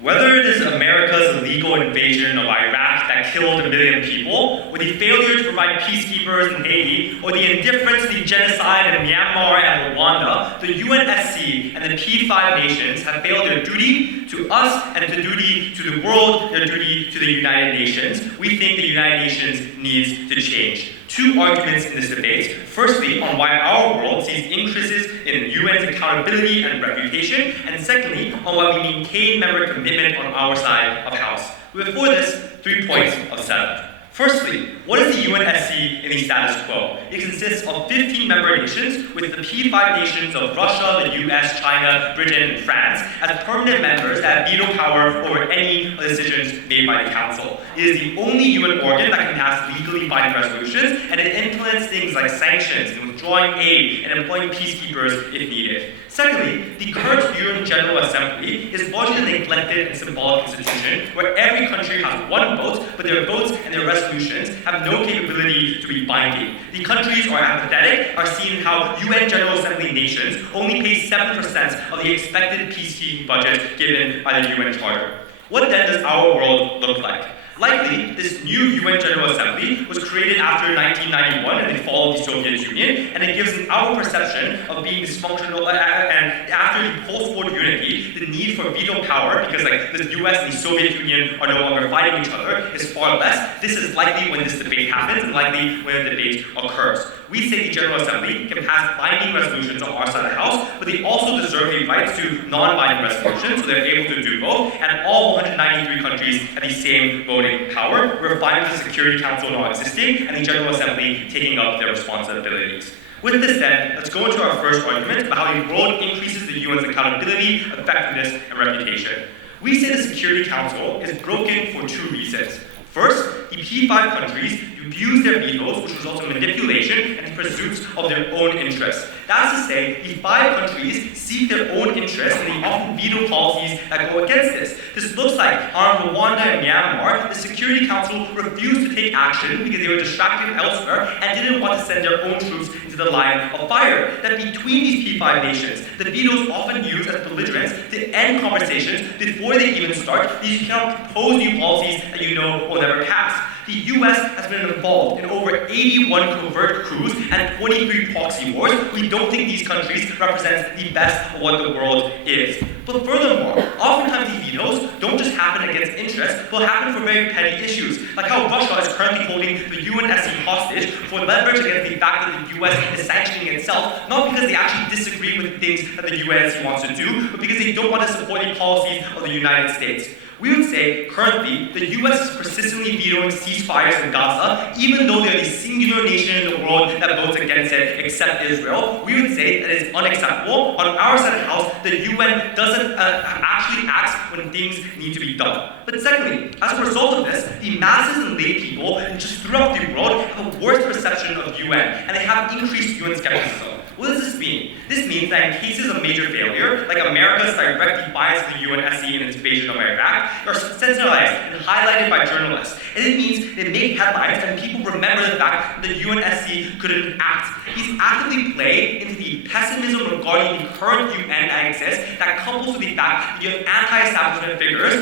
Whether it is America's illegal invasion of Iraq that killed 1 million people, or the failure to provide peacekeepers in Haiti, or the indifference to the genocide in Myanmar and Rwanda, the UNSC and the P5 nations have failed their duty to us and their duty to the world, their duty to the United Nations. We think the United Nations needs to change. Two arguments in this debate. Firstly, on why our world sees increases in UN's accountability and reputation, and secondly, on why we maintain member commitment on our side of the House. Before this, 3 points of setup. Firstly, what is the UNSC in the status quo? It consists of 15 member nations, with the P5 nations of Russia, the US, China, Britain, and France as permanent members that have veto power over any decisions made by the Council. It is the only UN organ that can pass legally binding resolutions, and it implements things like sanctions and withdrawing aid and employing peacekeepers if needed. Secondly, the current UN General Assembly is largely a neglected and symbolic institution where every country has one vote, but their votes and their resolutions have no capability to be binding. The countries are apathetic, are seen how UN General Assembly nations only pay 7% of the expected peacekeeping budget given by the UN Charter. What then does our world look like? Likely, this new UN General Assembly was created after 1991 and the fall of the Soviet Union, and it gives our perception of being dysfunctional, and after the post-war unity, the need for veto power, because the US and the Soviet Union are no longer fighting each other, is far less. This is likely when this debate happens, and likely when the debate occurs. We say the General Assembly can pass binding resolutions on our side of the House, but they also deserve the right to non-binding resolutions, so they're able to do both, and all 193 countries have the same voting power. We're fine with the Security Council not existing, and the General Assembly taking up their responsibilities. With this then, let's go into our first argument about how the world increases the UN's accountability, effectiveness, and reputation. We say the Security Council is broken for 2 reasons. First, the P5 countries abuse their vetoes, which results in manipulation and pursuits of their own interests. That is to say, the 5 countries seek their own interests, and they often veto policies that go against this. This looks like on Rwanda and Myanmar, the Security Council refused to take action because they were distracted elsewhere and didn't want to send their own troops into the line of fire. That between these P5 nations, the vetoes often used as belligerents to end conversations before they even start. These cannot propose new policies that you know will never pass. The US has been involved in over 81 covert coups and 23 proxy wars. We don't think these countries represent the best of what the world is. But furthermore, oftentimes these vetoes don't just happen against interests, but happen for very petty issues, like how Russia is currently holding the UNSC hostage for leverage against the fact that the US is sanctioning itself, not because they actually disagree with things that the UNSC wants to do, but because they don't want to support the policies of the United States. We would say, currently, the US is persistently vetoing ceasefires in Gaza, even though they're the singular nation in the world that votes against it, except Israel. We would say that it is unacceptable. On our side of the House, the UN doesn't actually act when things need to be done. But secondly, as a result of this, the masses and lay people just throughout the world have a worse perception of UN, and they have increased UN skepticism. What does this mean? This means that in cases of major failure, like America's direct defiance of the UNSC in its invasion of Iraq, are sensationalized and highlighted by journalists. And it means they make headlines and people remember the fact that the UNSC couldn't act. These actively play into the pessimism regarding the current UN that exists, that couples with the fact that you have anti-establishment figures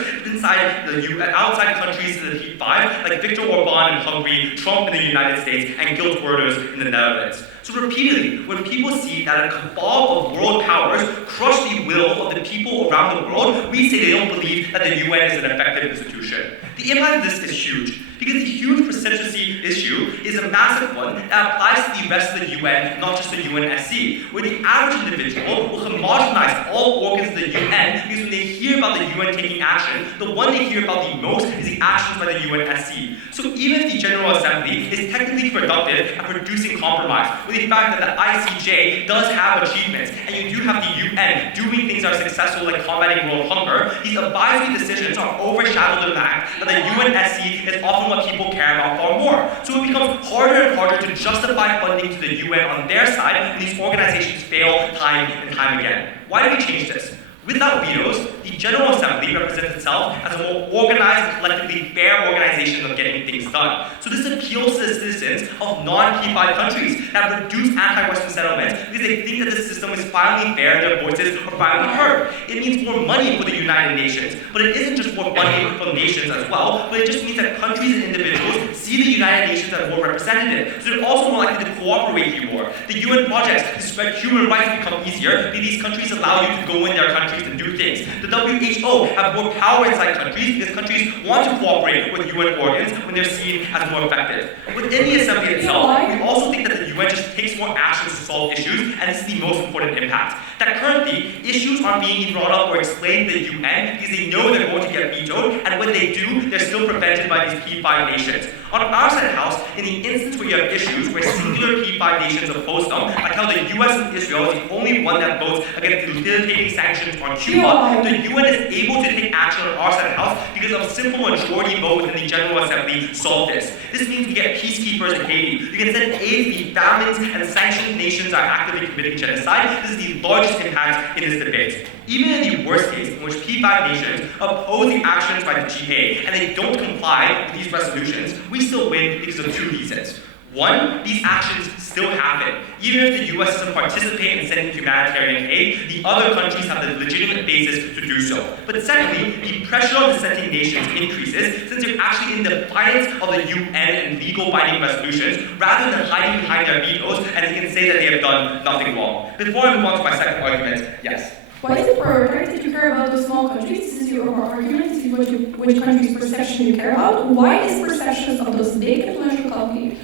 outside countries in the P5, like Viktor Orban in Hungary, Trump in the United States, and Geert Wilders in the Netherlands. So repeatedly, when people see that a cabal of world powers crush the will of the people around the world, we say they don't believe that the UN is an effective institution. The impact of this is huge, because the huge presidency issue is a massive one that applies to the rest of the UN, not just the UNSC, where the average individual will homogenize all organs of the UN, because when they hear about the UN taking action, the one they hear about the most is the actions by the UNSC. So even if the General Assembly is technically productive at producing compromise, with the fact that the ICJ does have achievements, and you do have the UN doing things that are successful like combating world hunger, these advisory decisions are overshadowed the fact that the UNSC is often what people care about far more. So it becomes harder and harder to justify funding to the UN on their side when these organizations fail time and time again. Why do we change this? Without vetoes, the General Assembly represents itself as a more organized and collectively fair organization of getting things done. So this appeals to the citizens of non-P5 countries that have reduced anti-Western settlements because they think that the system is finally fair and their voices are finally heard. It means more money for the United Nations, but it isn't just more money for nations as well, but it just means that countries and individuals see the United Nations as more representative, so they're also more likely to cooperate with you more. The UN projects to spread human rights become easier because these countries allow you to go in their countries and do things. The WHO have more power inside countries because countries want to cooperate with UN organs when they're seen as more effective. Within the Assembly itself, we also think that the UN just takes more actions to solve issues, and this is the most important impact. That currently, issues aren't being brought up or explained to the UN because they know they're going to get vetoed, and when they do, they're still prevented by these P5 nations. On our side of the house, in the instance where you have issues where singular P5 nations oppose them, like how the US and Israel is the only one that votes against debilitating sanctions on Cuba, the UN is able to take action on our side of the house because of a simple majority vote within the General Assembly solve this. This means we get peacekeepers in Haiti. You can send aid to the famines and sanctioned nations are actively committing genocide. This is the largest impact in this debate. Even in the worst case, in which P5 nations oppose the actions by the G8 and they don't comply with these resolutions, we still win because of two reasons. One, these actions still happen. Even if the US doesn't participate in sending humanitarian aid, the other countries have the legitimate basis to do so. But secondly, the pressure on dissenting nations increases since they're actually in defiance of the UN and legal binding resolutions rather than hiding behind their vetoes and they can say that they have done nothing wrong. Before I move on to my second argument, yes. Why is it prioritized to care about the small countries? This is your argument. This is which country's perception you care about. Why is perceptions of those big influential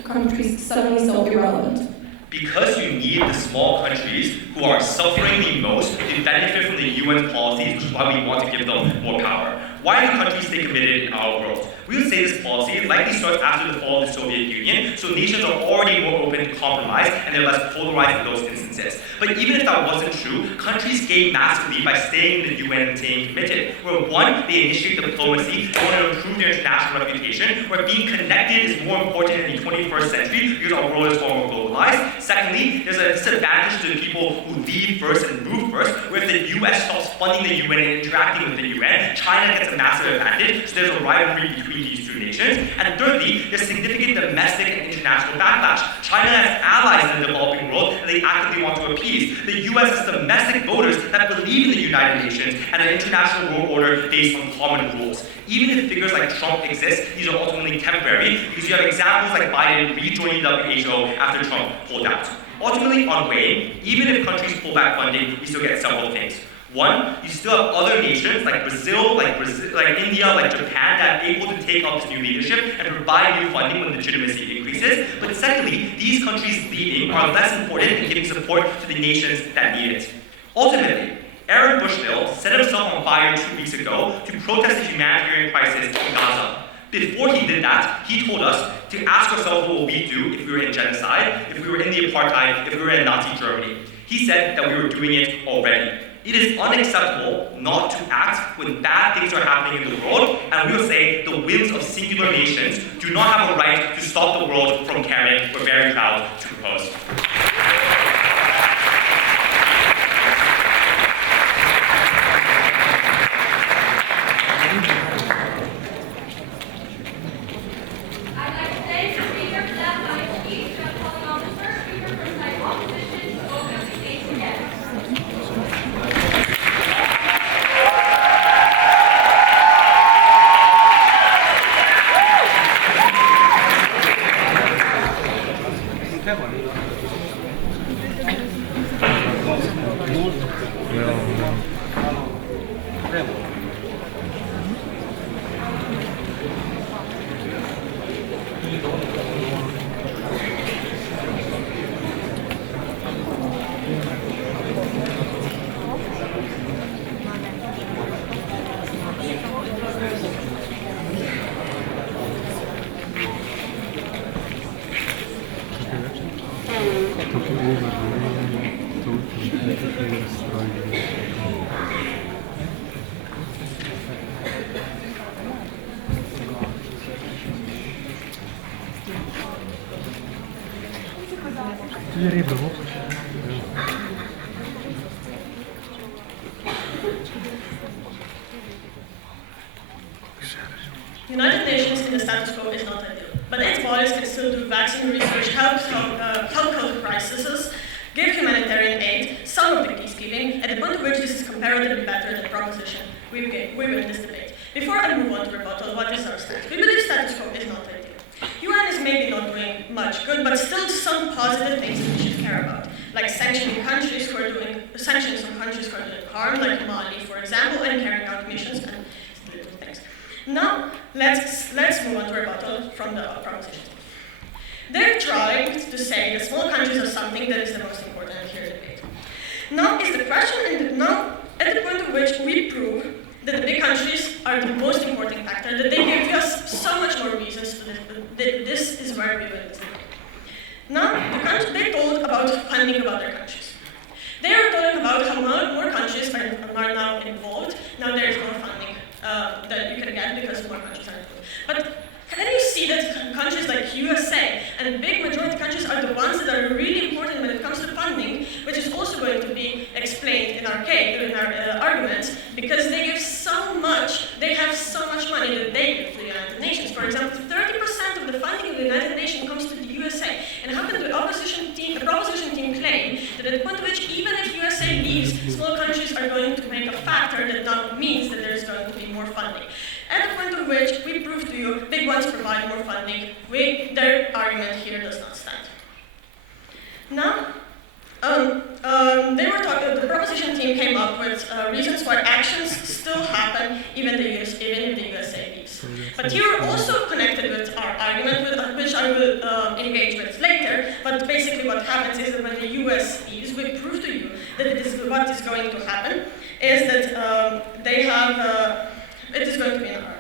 countries suddenly so irrelevant? Because you need the small countries who are suffering the most to benefit from the UN policies, which is why we want to give them more power. Why do countries stay committed in our world? We would say this policy likely starts after the fall of the Soviet Union, so nations are already more open to compromise and they're less polarized in those instances. But even if that wasn't true, countries gain massively by staying in the UN and staying committed. Where one, they initiate diplomacy, they want to improve their international reputation, where being connected is more important in the 21st century because our world is far more globalized. Secondly, there's a disadvantage to the people who lead first and move first, where if the US stops funding the UN and interacting with the UN, China gets a massive advantage, so there's a rivalry between these two nations. And thirdly, there's significant domestic and international backlash. China has allies in the developing world that they actively want to appease. The US has domestic voters that believe in the United Nations and an international world order based on common rules. Even if figures like Trump exist, these are ultimately temporary because you have examples like Biden rejoining the WHO after Trump pulled out. Ultimately, on weighing, even if countries pull back funding, we still get several things. One, you still have other nations like Brazil, like India, like Japan that are able to take up this new leadership and provide new funding when legitimacy increases. But secondly, these countries leading are less important in giving support to the nations that need it. Ultimately, Aaron Bushnell set himself on fire 2 weeks ago to protest the humanitarian crisis in Gaza. Before he did that, he told us to ask ourselves what would we do if we were in genocide, if we were in the apartheid, if we were in Nazi Germany. He said that we were doing it already. It is unacceptable not to act when bad things are happening in the world, and we will say the whims of singular nations do not have a right to stop the world from caring. We're very proud to propose. Jullie hebben United Nations in the status quo is not ideal, but its bodies can still do vaccine research, help health crises, give humanitarian aid, some of the peacekeeping, at the point at which this is comparatively better than the proposition we win this debate. Before I move on to rebuttal, what is our stance? We believe status quo is not ideal. UN is maybe not doing much good, but still some positive things that we should care about, like sanctions on countries who are doing harm, like Mali, for example, and carrying out missions and little things. Now, let's move on to rebuttal from the proposition. They're trying to say that small countries are something that is the most important here in the debate. Now is the question, now at the point at which we prove that the big countries are the most important factor, that they give us so much more reasons to this is where we win this debate. Now, they told about funding of other countries. They are talking about how more countries are now involved. Now there is more funding that you can get because more countries are involved. But can you see that countries like USA and big majority countries are the ones that are really important when it comes to funding, which is also going to be explained in our arguments, because they give so much, they have so much money that they give to the United Nations. For example, 30% of the funding of the United Nations comes to the USA. And how can the proposition team claim that at the point at which even if USA leaves, small countries are going to make a factor that now means that there is going to be more funding? At the point at which we prove to you big ones provide more funding, their argument here does not stand. Now, the proposition team came up with reasons why actions still happen even if the USA leaves. But here we're also connected with our argument, which I will engage with later. But basically what happens is that when the US leaves, we prove to you that what is going to happen is that it is going to be an argument.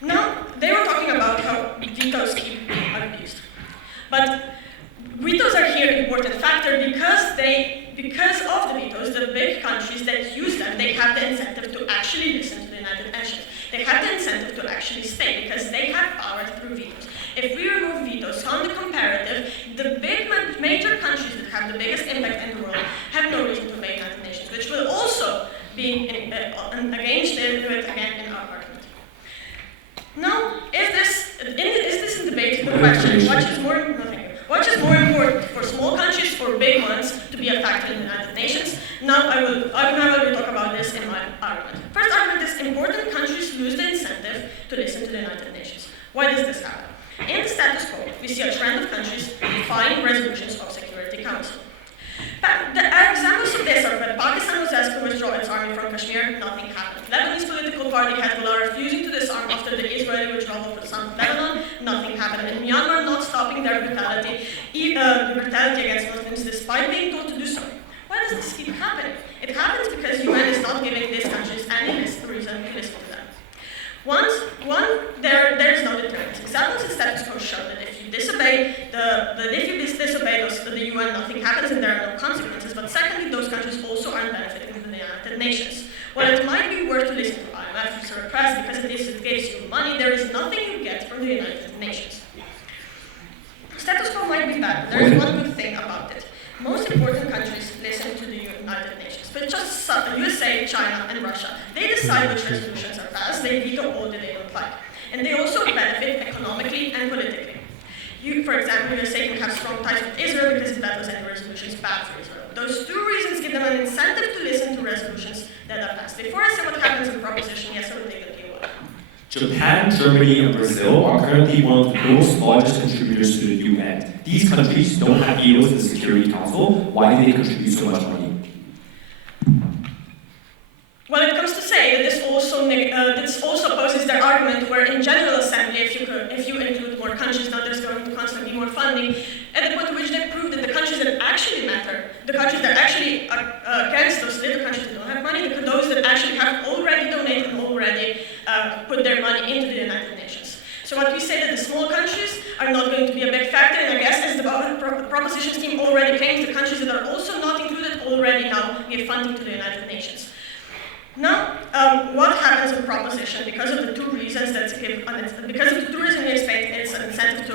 Now, they were talking about how vetoes keep being abused. But vetoes are here an important factor because of the vetoes, the big countries that use them, they have the incentive to actually listen to the United Nations. They have the incentive to actually stay because they have power through vetoes. If we remove vetoes on the comparative, the big major countries that have the biggest impact in the world have no reason to obey the United Nations, which will also be against it again in our argument. Now, is this in debate the question, what is more important for small countries or big ones to be a factor in the United Nations? Now I will talk about this in my argument. First argument is important countries lose the incentive to listen to the United Nations. Why does this happen? In the status quo, we see a trend of countries defying resolutions of Security Council. The examples of this are when Pakistan was asked to withdraw its army from Kashmir, nothing happened. Lebanese political party Hezbollah refusing to disarm after the Israeli withdrawal from south Lebanon, nothing happened. In Myanmar not stopping their brutality against Muslims despite being told to do so. Why does this keep happening? It happens because UN is not giving these countries any reason to listen to them. There is no deterrence. Examples in status quo show that if you disobey the UN, nothing happens and there are no consequences. But secondly, those countries also aren't benefiting from the United Nations. While it might be worth to listen to IMF or press because it gives you money, there is nothing you get from the United Nations. Status quo might be bad. There is one good thing about it. Most important countries listen to the United Nations, but just USA, China, and Russia. They decide which resolutions are passed, they veto all that they don't like. And they also benefit economically and politically. For example, USA can have strong ties with Israel because it vetoes any resolutions bad for Israel. Those two reasons give them an incentive to listen to resolutions that are passed. Before I say what happens in proposition, yes, I will take the POI. Japan, Germany, and Brazil are currently one of the most largest contributors to the UN. These countries don't have vetoes in the Security Council. Why do they contribute so much money? Well, it comes to say that this also opposes their argument where in General Assembly, if you include more countries, now there's going to constantly be more funding, at the point at which they prove that the countries that actually matter, the countries that actually are against those little countries that don't have money, those that actually have already donated and already put their money into the United Nations. So what we say that the small countries are not going to be a big factor, and I guess as the propositions team already claims, the countries that are also not included already now give funding to the United Nations. Now, what happens with proposition because of the two reasons we explained, it's an incentive to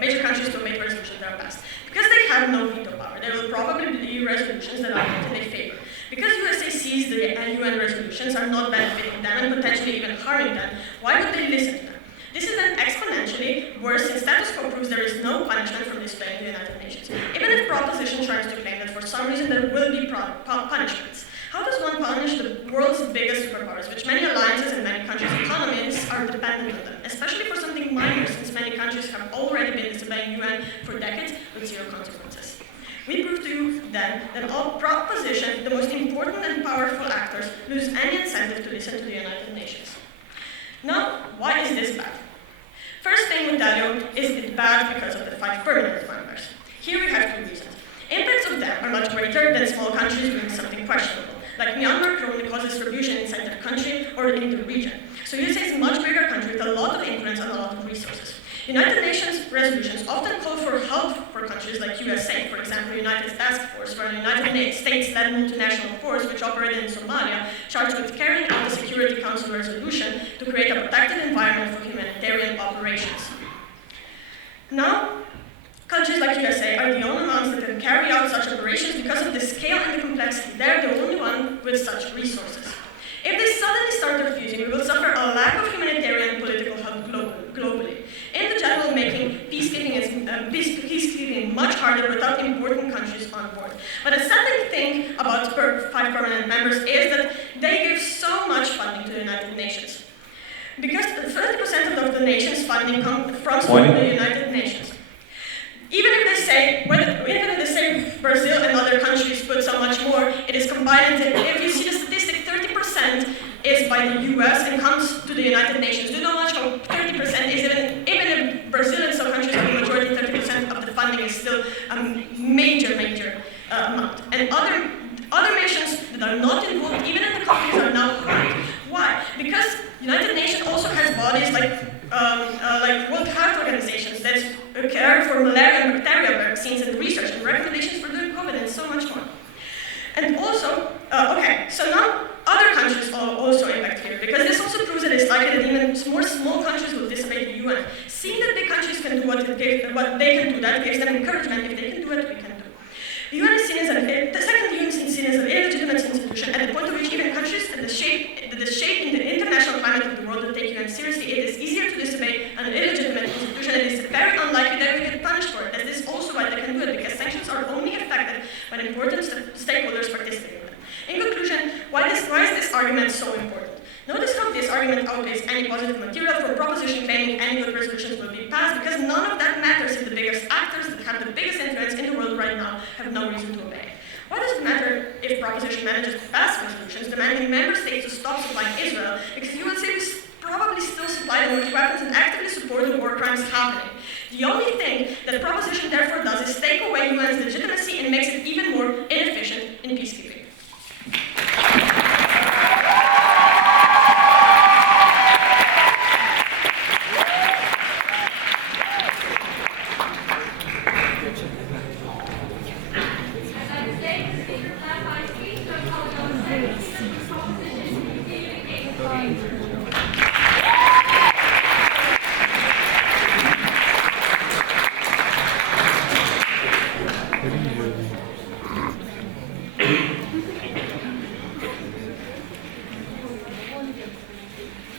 major countries to make resolutions that are passed. Because they have no veto power, there will probably be resolutions that are not in their favor. Because USA sees sees the UN resolutions are not benefiting them and potentially even harming them, why would they listen to them? This is then exponentially worse since status quo proves there is no punishment from displaying the United Nations. Even if proposition tries to claim that for some reason there will be punishments, how does one punish the world's biggest superpowers, which many alliances and many countries' economies are dependent on them, especially for something minor, since many countries have already been disobeying UN for decades with zero consequences? We prove to you then that all proposition, the most important and powerful actors, lose any incentive to listen to the United Nations. Now, why is this bad? First thing we tell you is it's bad because of the 5 permanent members. Here we have 2 reasons. Impacts of them are much greater than small countries doing something questionable, like Myanmar currently causes revolution inside the country or in the region. So USA is a much bigger country with a lot of influence and a lot of resources. United Nations resolutions often call for help for countries like USA, for example, United Task Force, where a United States-led multinational force which operated in Somalia, charged with carrying out the Security Council resolution to create a protected environment for humanitarian operations. Now, countries like USA are the only ones that can carry out such operations because of the scale and the complexity. They're the only one with such resources. If they suddenly start refusing, we will suffer a lack of humanitarian and political help globally. In the general, making peacekeeping much harder without important countries on board. But a sad thing about 5 permanent members is that they give so much funding to the United Nations. Because 30% of the nation's funding comes from the United Nations. Even if they say Brazil and other countries put so much more, it is combined. If you see the statistic, 30% is by the US and comes to the United Nations. Do you know how much 30% is? Even if Brazil and some countries have the majority, 30% of the funding is still a major amount. And other nations that are not involved, even in the conflicts, are now hurt. Why? Because United Nations also has bodies like World Health Organizations that care for malaria and bacteria vaccines and research and recommendations for doing COVID and so much more. And also, so now other countries are also impacted here, because this also proves that it's likely that even more small countries will disobey the UN. Seeing that big countries can do what they can do, that gives them encouragement. If they can do it, we can do. The UN is seen as the second UN is seen as an illegitimate institution, at the point at which even countries that the shape in the international climate of the world that take UN seriously, it is easier to disobey an illegitimate institution, and it is very unlikely that we get punished for it. As this is also why they can do it, because sanctions are only effective when important stakeholders participate in them. In conclusion, why is this argument so important? Notice how this argument outweighs any positive material for proposition claiming any good resolutions will be passed, because none of that matters if the biggest actors that have the biggest influence in the world right now have no reason to obey. Why does it matter if proposition manages to pass resolutions demanding member states to stop supplying Israel? Because the USA will probably still supply them with weapons and actively support the war crimes happening. The only thing that proposition therefore does is take away UN's legitimacy and makes it even more inefficient in peacekeeping.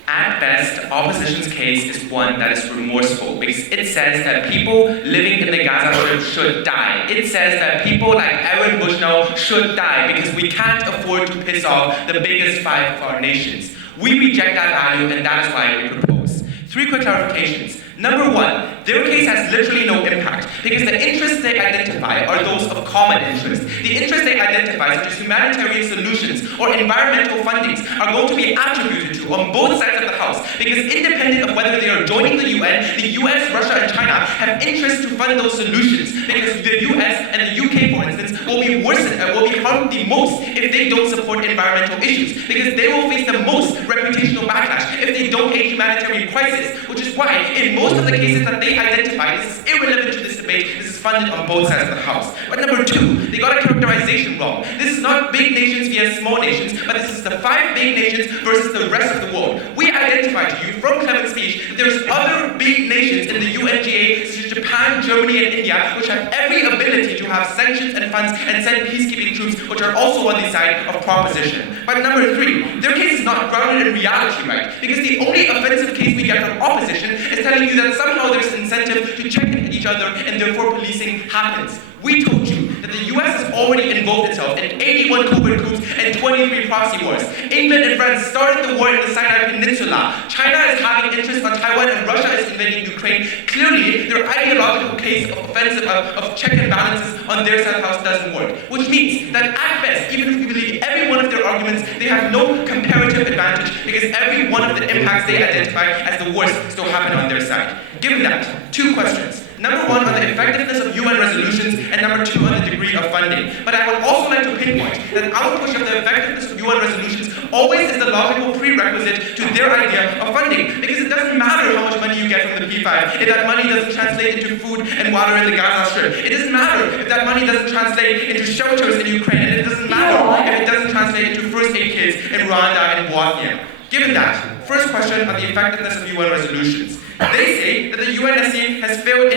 At best, opposition's case is one that is remorseful, because it says that people living in the Gaza Strip should die. It says that people like Aaron Bushnell should die because we can't afford to piss off the biggest 5 of our nations. We reject that value, and that is why we propose 3 quick clarifications. Number 1, their case has literally no impact because the interests they identify are those of common interest. The interests they identify, such as humanitarian solutions or environmental fundings, are going to be attributed to on both sides of the house, because independent of whether they are joining the UN, the US, Russia, and China have interests to fund those solutions, because the US and the UK, for instance, will be harmed the most if they don't support environmental issues, because they will face the most reputational backlash if they don't aid humanitarian crisis, which is why in most of the cases that they identify, this is irrelevant to this debate, this is funded on both sides of the house. But number 2, they got a characterization wrong. This is not big nations via small nations, but this is the 5 big nations versus the rest of the world. We identify to you from Clement's speech that there's other big nations in the UNGA, such as Japan, Germany, and India, India, which have every ability to have sanctions and funds and send peacekeeping troops, which are also on the side of proposition. But number three, their case is not grounded in reality, right? Because the only offensive case we get from opposition is telling you that somehow there's incentive to check in each other and therefore policing happens. We told you that the US has already involved itself in 81 covert coups and 23 proxy wars. England and France started the war in the Sinai Peninsula. China is having interest on Taiwan and Russia is invading Ukraine. Clearly, their ideological case of offensive, of check and balances on their side of the house doesn't work. Which means that at best, even if we believe every one of their arguments, they have no comparative advantage because every one of the impacts they identify as the worst still happen on their side. Given that, two questions. Number one, on the effectiveness of UN resolutions, and number two, on the degree of funding. But I would also like to pinpoint that our push of the effectiveness of UN resolutions always is the logical prerequisite to their idea of funding. Because it doesn't matter how much money you get from the P5 if that money doesn't translate into food and water in the Gaza Strip. It doesn't matter if that money doesn't translate into shelters in Ukraine. And it doesn't matter if it doesn't translate into first aid kits in Rwanda and Bosnia. Given that, first question on the effectiveness of UN resolutions. They say that the UNSC has failed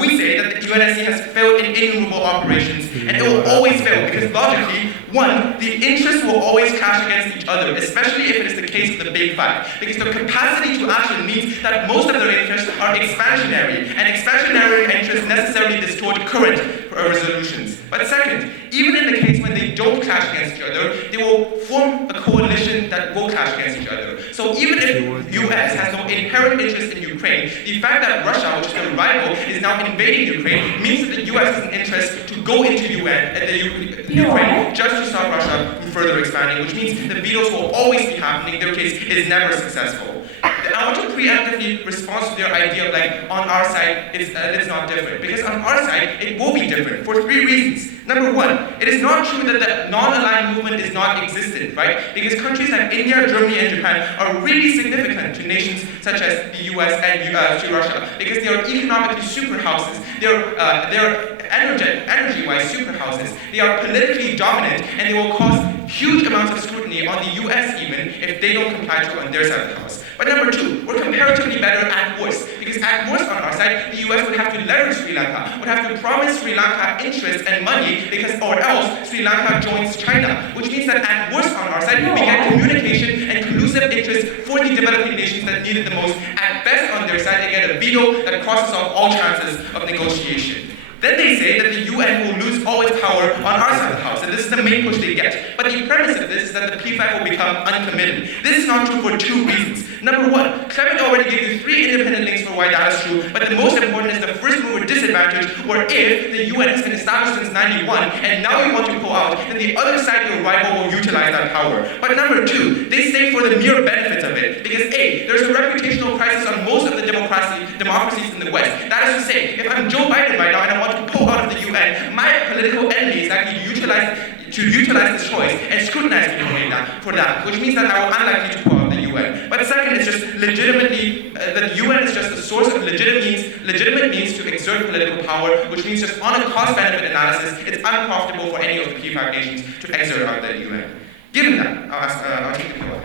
we say that the UNSC has failed in innumerable operations, and it will always fail because logically, one, the interests will always clash against each other, especially if it is the case of the Big Five, because their capacity to action means that most of their interests are expansionary, and expansionary interests necessarily distort current resolutions. But second, even in the case when they don't clash against each other, they will form a coalition that will clash against each other. So even if the US has no inherent interest in Ukraine, the fact that Russia, which is a rival, is now invading Ukraine means that the US has an interest to go into Ukraine just to stop Russia from further expanding, which means the vetoes will always be happening. Their case is never successful. I want to preemptively respond to their idea of like, on our side, it's not different. Because on our side, it will be different for three reasons. Number one, it is not true that the non-aligned movement is not existent, right? Because countries like India, Germany, and Japan are really significant to nations such as the US and to Russia, because they are economically superhouses. They're energy-wise superhouses. They are politically dominant, and they will cause huge amounts of scrutiny on the US even if they don't comply to on their side of the house. But number two, we're comparatively better at worst, because at worst on our side, the US would have to leverage Sri Lanka, would have to promise Sri Lanka interest and money, because or else Sri Lanka joins China, which means that at worst on our side, we get communication and collusive interest for the developing nations that need it the most. At best on their side, they get a veto that crosses off all chances of negotiation. Then they say that the UN will lose all its power on our side of the house, and this is the main push they get. But the premise of this is that the P5 will become uncommitted. This is not true for two reasons. Number one, Clement already gave you three independent links for why that is true, but the most important is the first mover disadvantage, where if the UN has been established since 91, and now you want to pull out, then the other side, your rival, will utilize that power. But number two, they say for the mere benefits of it, because A, there's a reputational crisis on most of the democracies in the West. That is to say, if I'm Joe Biden right now and I want to pull out of the UN, my political enemy is actually utilize this choice and scrutinize me for that, which means that I will unlikely to pull out of the UN. But second, it's just legitimately, the UN is just a source of legitimate means to exert political power, which means just on a cost-benefit analysis, it's unprofitable for any of the P5 nations to exert out of the UN. Given that, I'll take the floor.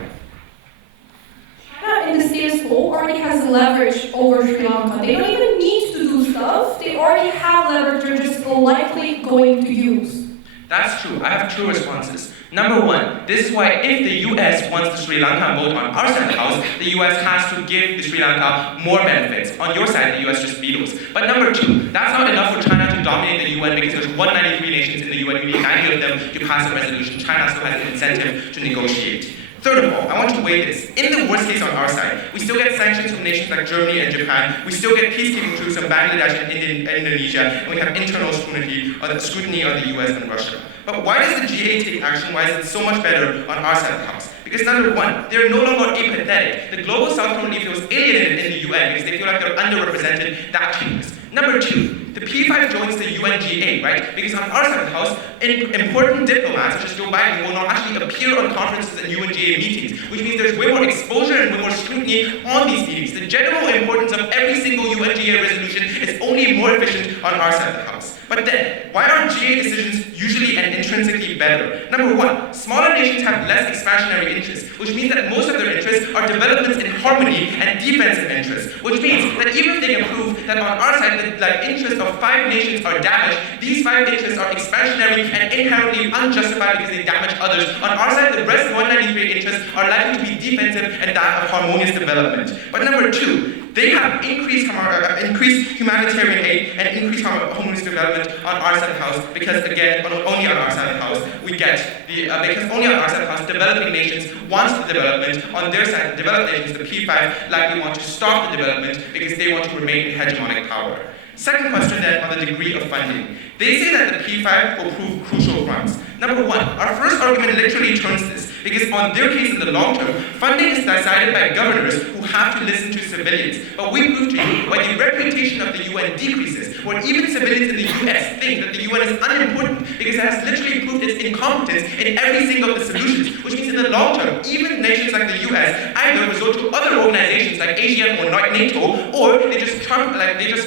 China in the status quo already has leverage over Sri Lanka. They don't even need to do stuff. They already have leverage they're just likely going to use. That's true. I have two responses. Number one, this is why if the US wants the Sri Lanka vote on our side of the house, the US has to give the Sri Lanka more benefits. On your side, the US just vetoes. But number two, that's not enough for China to dominate the UN because there's 193 nations in the UN. You need 90 of them to pass a resolution. China still has an incentive to negotiate. Third of all, I want to weigh this. In the worst case on our side, we still get sanctions from nations like Germany and Japan, we still get peacekeeping troops from Bangladesh and Indonesia, and we have internal scrutiny on the US and Russia. But why does the G8 take action? Why is it so much better on our side of the house? Because number one, they're no longer apathetic. The global South currently feels alienated in the UN because they feel like they're underrepresented. That changes. Number two, the P5 joins the UNGA, right? Because on our side of the house, important diplomats, such as Joe Biden, will not actually appear on conferences and UNGA meetings, which means there's way more exposure and way more scrutiny on these meetings. The general importance of every single UNGA resolution is only more efficient on our side of the house. But then, why are GA decisions usually and intrinsically better. Number one, smaller nations have less expansionary interests, which means that most of their interests are developments in harmony and defensive interests, which means that even if they can prove that on our side the interests of 5 nations are damaged, these 5 interests are expansionary and inherently unjustified because they damage others. On our side, the rest 193 interests are likely to be defensive and that of harmonious development. But number two, they have increased humanitarian aid and increased harmonious development on our side of the house because, again, only on our side of the house we get because only on our side of the house developing nations want the development. On their side, developed nations, the P5, likely want to stop the development because they want to remain in hegemonic power. Second question then on the degree of funding. They say that the P5 will prove crucial fronts. Number one, our first argument literally turns this, because on their case in the long term, funding is decided by governors who have to listen to civilians. But we prove to you why the reputation of the UN decreases, or even civilians in the US think that the UN is unimportant because it has literally proved its incompetence in every single of the solutions, which means in the long term, even nations like the US either resort to other organizations like ASEAN or NATO, or they just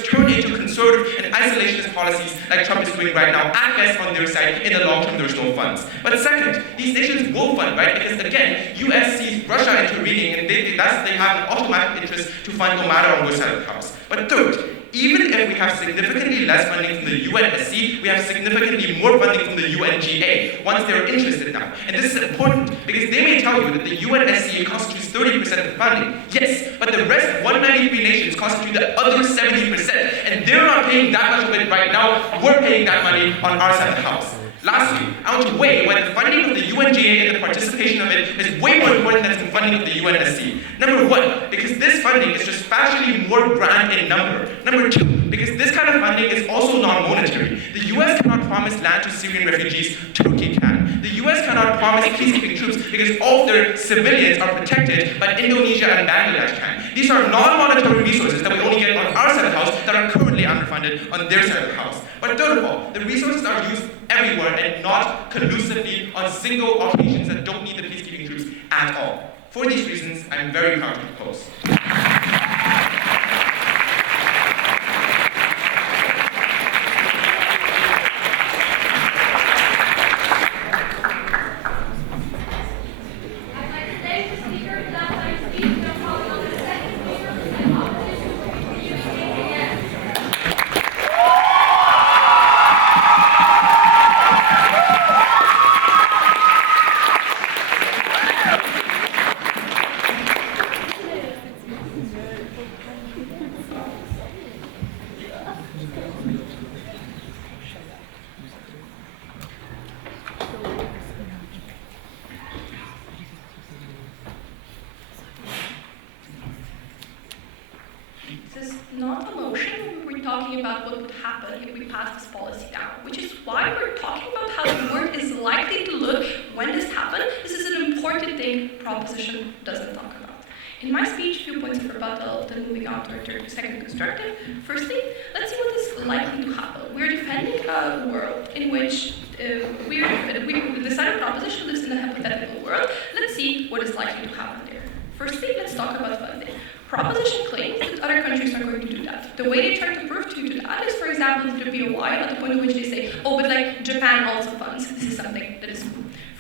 turn into conservative and isolationist policies like Trump is doing right now. At best on their side, in the long term, there's no funds. But second, these nations will fund, right? Because again, US sees Russia intervening, and they have an automatic interest to fund no matter on which side of the house. But third, even if we have significantly less funding from the UNSC, we have significantly more funding from the UNGA, once they're interested now. And this is important, because they may tell you that the UNSC constitutes 30% of the funding. Yes, but the rest 193 nations constitute the other 70%, and they're not paying that much of it right now. We're paying that money on our side of the house. Lastly, I want to weigh why the funding of the UNGA and the participation of it is way more important than the funding of the UNSC. Number one, because this funding is just spatially more grand in number. Number two, because this kind of funding is also non-monetary. The US cannot promise land to Syrian refugees, Turkey can. The US cannot promise peacekeeping troops because all of their civilians are protected, but Indonesia and Bangladesh can. These are non-monetary resources that we only get on our side of the house that are currently underfunded on their side of the house. But third of all, the resources are used everywhere and not collusively on single occasions that don't need the peacekeeping troops at all. For these reasons, I'm very proud to propose. This is not a motion. We're talking about what would happen if we pass this policy down, which is why we're talking about how the world is likely to look when this happens. This is an important thing proposition doesn't talk about. In my speech, a few points of rebuttal, then moving on to our second constructive. Firstly, let's see what is likely to happen. We're defending a world in which we decide a proposition that's in a hypothetical world. Let's see what is likely to happen there. Firstly, let's talk about funding. Proposition claims that other countries are going to do that. The way they try to prove to you that is, for example, the BOI, at the point at which they say, oh, but like Japan also funds. This is something that is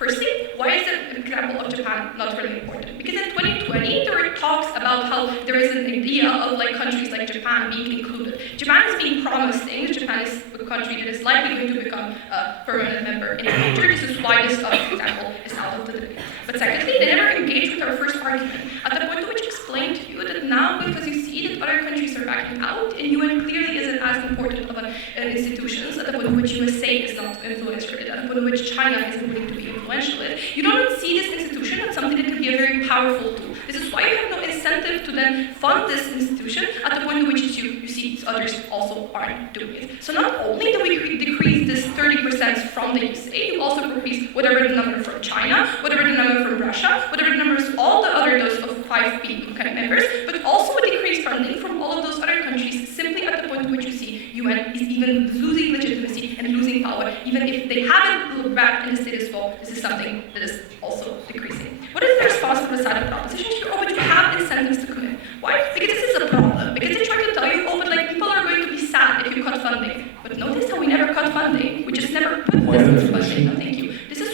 Firstly, why is the example of Japan not really important? Because in 2020, there were talks about how there is an idea of like countries like Japan being included. Japan is being promised things. Japan is a country that is likely going to become a permanent member in the future. This is why this example is out of the debate. But secondly, they never engaged with our first argument. At the point at which I explained to you that now, because you see that other countries are backing out, and UN clearly isn't as important of an institutions, at the point at which USA is not influential, at the point at which China isn't willing to be influential in, you don't see this institution as something that can be a very powerful tool. This is why you have no incentive to then fund this institution at the point at which you see others also aren't doing it. So not only do we decrease this 30% from the USA, you also decrease whatever the number from China, whatever the number from Russia, whatever the numbers, all the other those of 5 people kind of members, but also a decreased funding from all of those other countries simply at the point at which you see UN is even losing legitimacy and losing power, even if they haven't wrapped in the status quo. This is something that is also decreasing. What is the response from the side of proposition here? Oh, but you have incentives to commit. Why? Because this is a problem. Because they try to tell you, oh, but like people are going to be sad if you cut funding. But notice how we never cut funding. We just never put this into funding. No, thank you. This is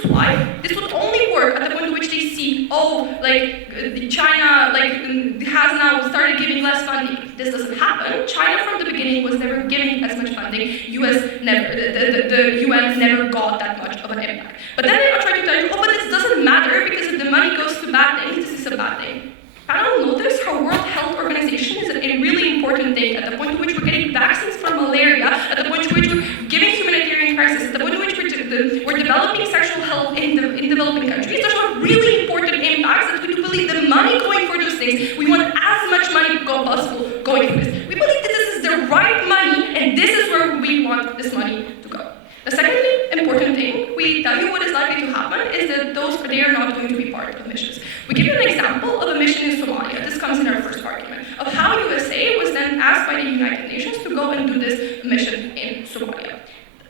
funding. This doesn't happen. China from the beginning was never giving as much funding. The UN never got that much of an impact. But then they are trying to tell you, oh, but this doesn't matter because if the money goes to bad things, this is a bad thing. Panel, notice how World Health Organization is a really important thing at the point at which we're getting vaccines for malaria, at the point at which we're giving humanitarian crisis, at the point at which we're developing sexual health in developing countries. Those are really important impacts that we do believe the money going for those things, we want as much money possible going for this. We believe that this is the right money and this is where we want this money to go. The second important thing we tell you what is likely to happen is that they are not going to be part of missions. We give you an example of a mission in Somalia. This comes in our first argument of how USA was then asked by the United Nations to go and do this mission in Somalia.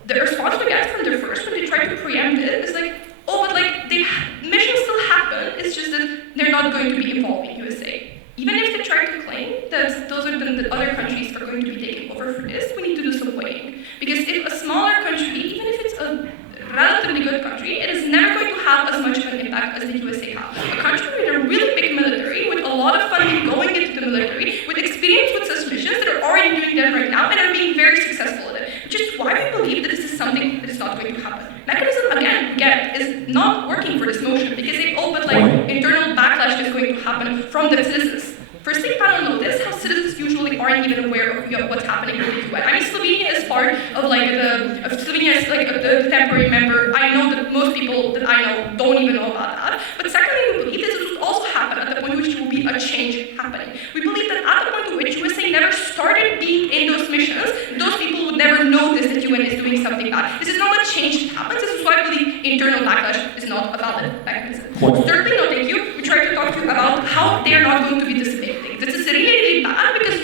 The response we get from the first when they try to preempt it is like, oh, but like the missions still happen. It's just that they're not going to be involving USA. Even if they try to claim that those are the other countries are going to be taking over for this, we need to do some weighing. Because if a smaller country, even if it's a relatively good country, it is never going to have as much of an impact as the USA have. A country with a really big military, with a lot of funding going into the military, with experience with such missions that are already doing that right now and are being very successful at it. Which is why we believe that this is something that is not going to happen. Mechanism, again, is not working for this motion because they but like internal backlash is going to happen from the citizens. First thing, panel, notice how citizens usually aren't even aware of what's happening with the UN. I mean, Slovenia is part of Slovenia is like the temporary member. I know that most people that I know don't even know about that. But secondly, we believe this would also happen at the point at which there will be a change happening. We believe that at the point at which USA never started being in those missions, those people would never notice that UN is doing something bad. This is not a change that happens. This is why I believe internal backlash is not a valid mechanism. Thirdly, no thank you, we try to talk to you about how they are not going to be dissipating things. This is really bad because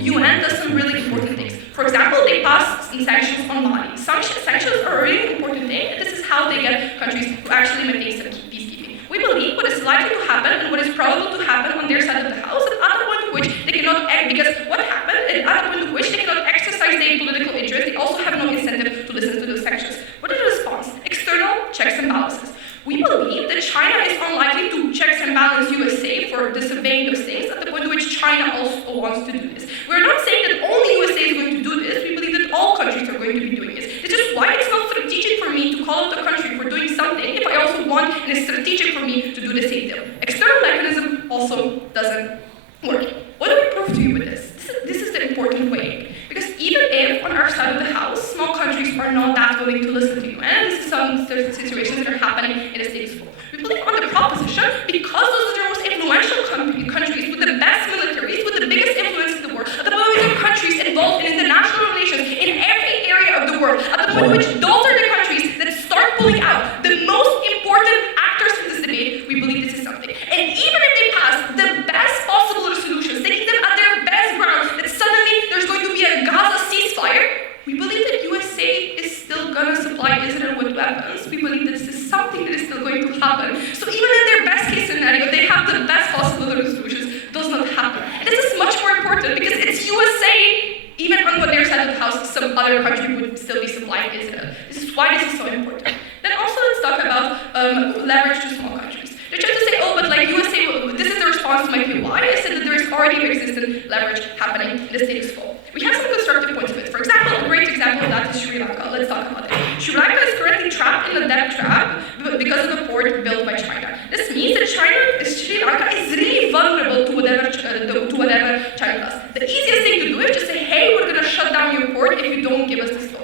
UN does some really important things. For example, they pass some sanctions on Mali. Sanctions are a really important thing, and this is how they get countries to actually maintain some peacekeeping. We believe what is likely to happen and what is probable to happen on their side of the house, and at the point at which they cannot act, because what happened, and at the point at which they cannot exercise their political interest, they also have no incentive to listen to those sanctions. What is the response? External checks and balances. We believe that China is unlikely to checks and balance USA for disobeying those things at the point at which China also wants to do this. We're not saying that only USA is going to do this, we believe that all countries are going to be doing this. It's just why it's not strategic for me to call out a country for doing something if I also want and it's strategic for me to do the same deal. External mechanism also doesn't work. What do we prove to you with this? This is the important way. Because even if on our side of the house, small countries are not that willing to listen to you, and this is some situations that are happening in the status quo. We believe on the proposition, because those are the most influential countries with the best militaries, with the biggest influence in the world, at the point of countries involved in international relations in every area of the world, at the point in which those are the countries that start pulling out the most important actors in this debate, we believe this is something. And even if they pass the best possible solutions, taking them at their best ground, that suddenly there's going to be a Gaza ceasefire, we believe that USA is still going to supply Israel with weapons. We believe that this is something that is still going to happen. So even in their best case scenario, they have the best possible solutions, does not happen. And this is much more important because it's USA, even on their side of the house, some other country would still be supplying Israel. This is why this is so important. Then also let's talk about leverage to small countries. They try to say, oh, but like USA, this is the response to my PY. I said that there is already existent leverage happening in the status quo. We have some constructive points of it. For example, a great example of that is Sri Lanka. Let's talk about it. Sri Lanka is currently trapped in a debt trap because of a port built by China. This means that Sri Lanka is really vulnerable to whatever China does. The easiest thing to do is just say, hey, we're going to shut down your port if you don't give us this loan.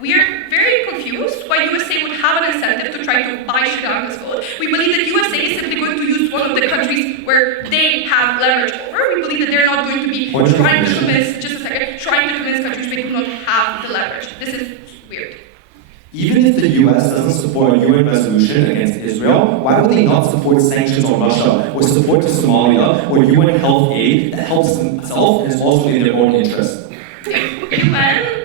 We are very confused why USA would have an incentive to try to buy Sri Lanka's gold. We believe that USA is simply going to use one of the countries where they have leverage over. We believe that they're not going to be trying to convince countries they do not have the leverage. This is weird. Even if the US doesn't support a UN resolution against Israel, why would they not support sanctions on Russia or support to Somalia or UN health aid that helps themselves and is also in their own interest?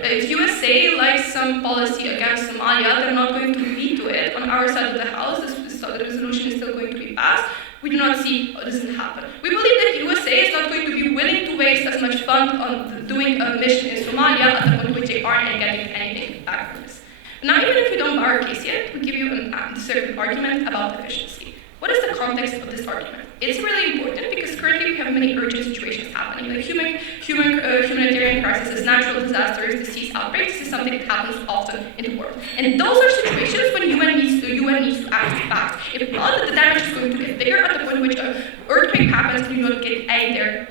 If USA likes some policy against Somalia, they're not going to veto it. On our side of the house, the resolution is still going to be passed. We do not see how this will happen. We believe that USA is not going to be willing to waste as much fund on doing a mission in Somalia at the point which they aren't getting anything back from this. Now, even if we don't buy our case yet, we give you a certain argument about efficiency. What is the context of this argument? It's really important because currently we have many urgent situations happening, like humanitarian crises, natural disasters, disease outbreaks. This is something that happens often in the world. And those are situations when UN needs to act fast. If not, the damage is going to get bigger at the point in which an earthquake happens and you don't get aid there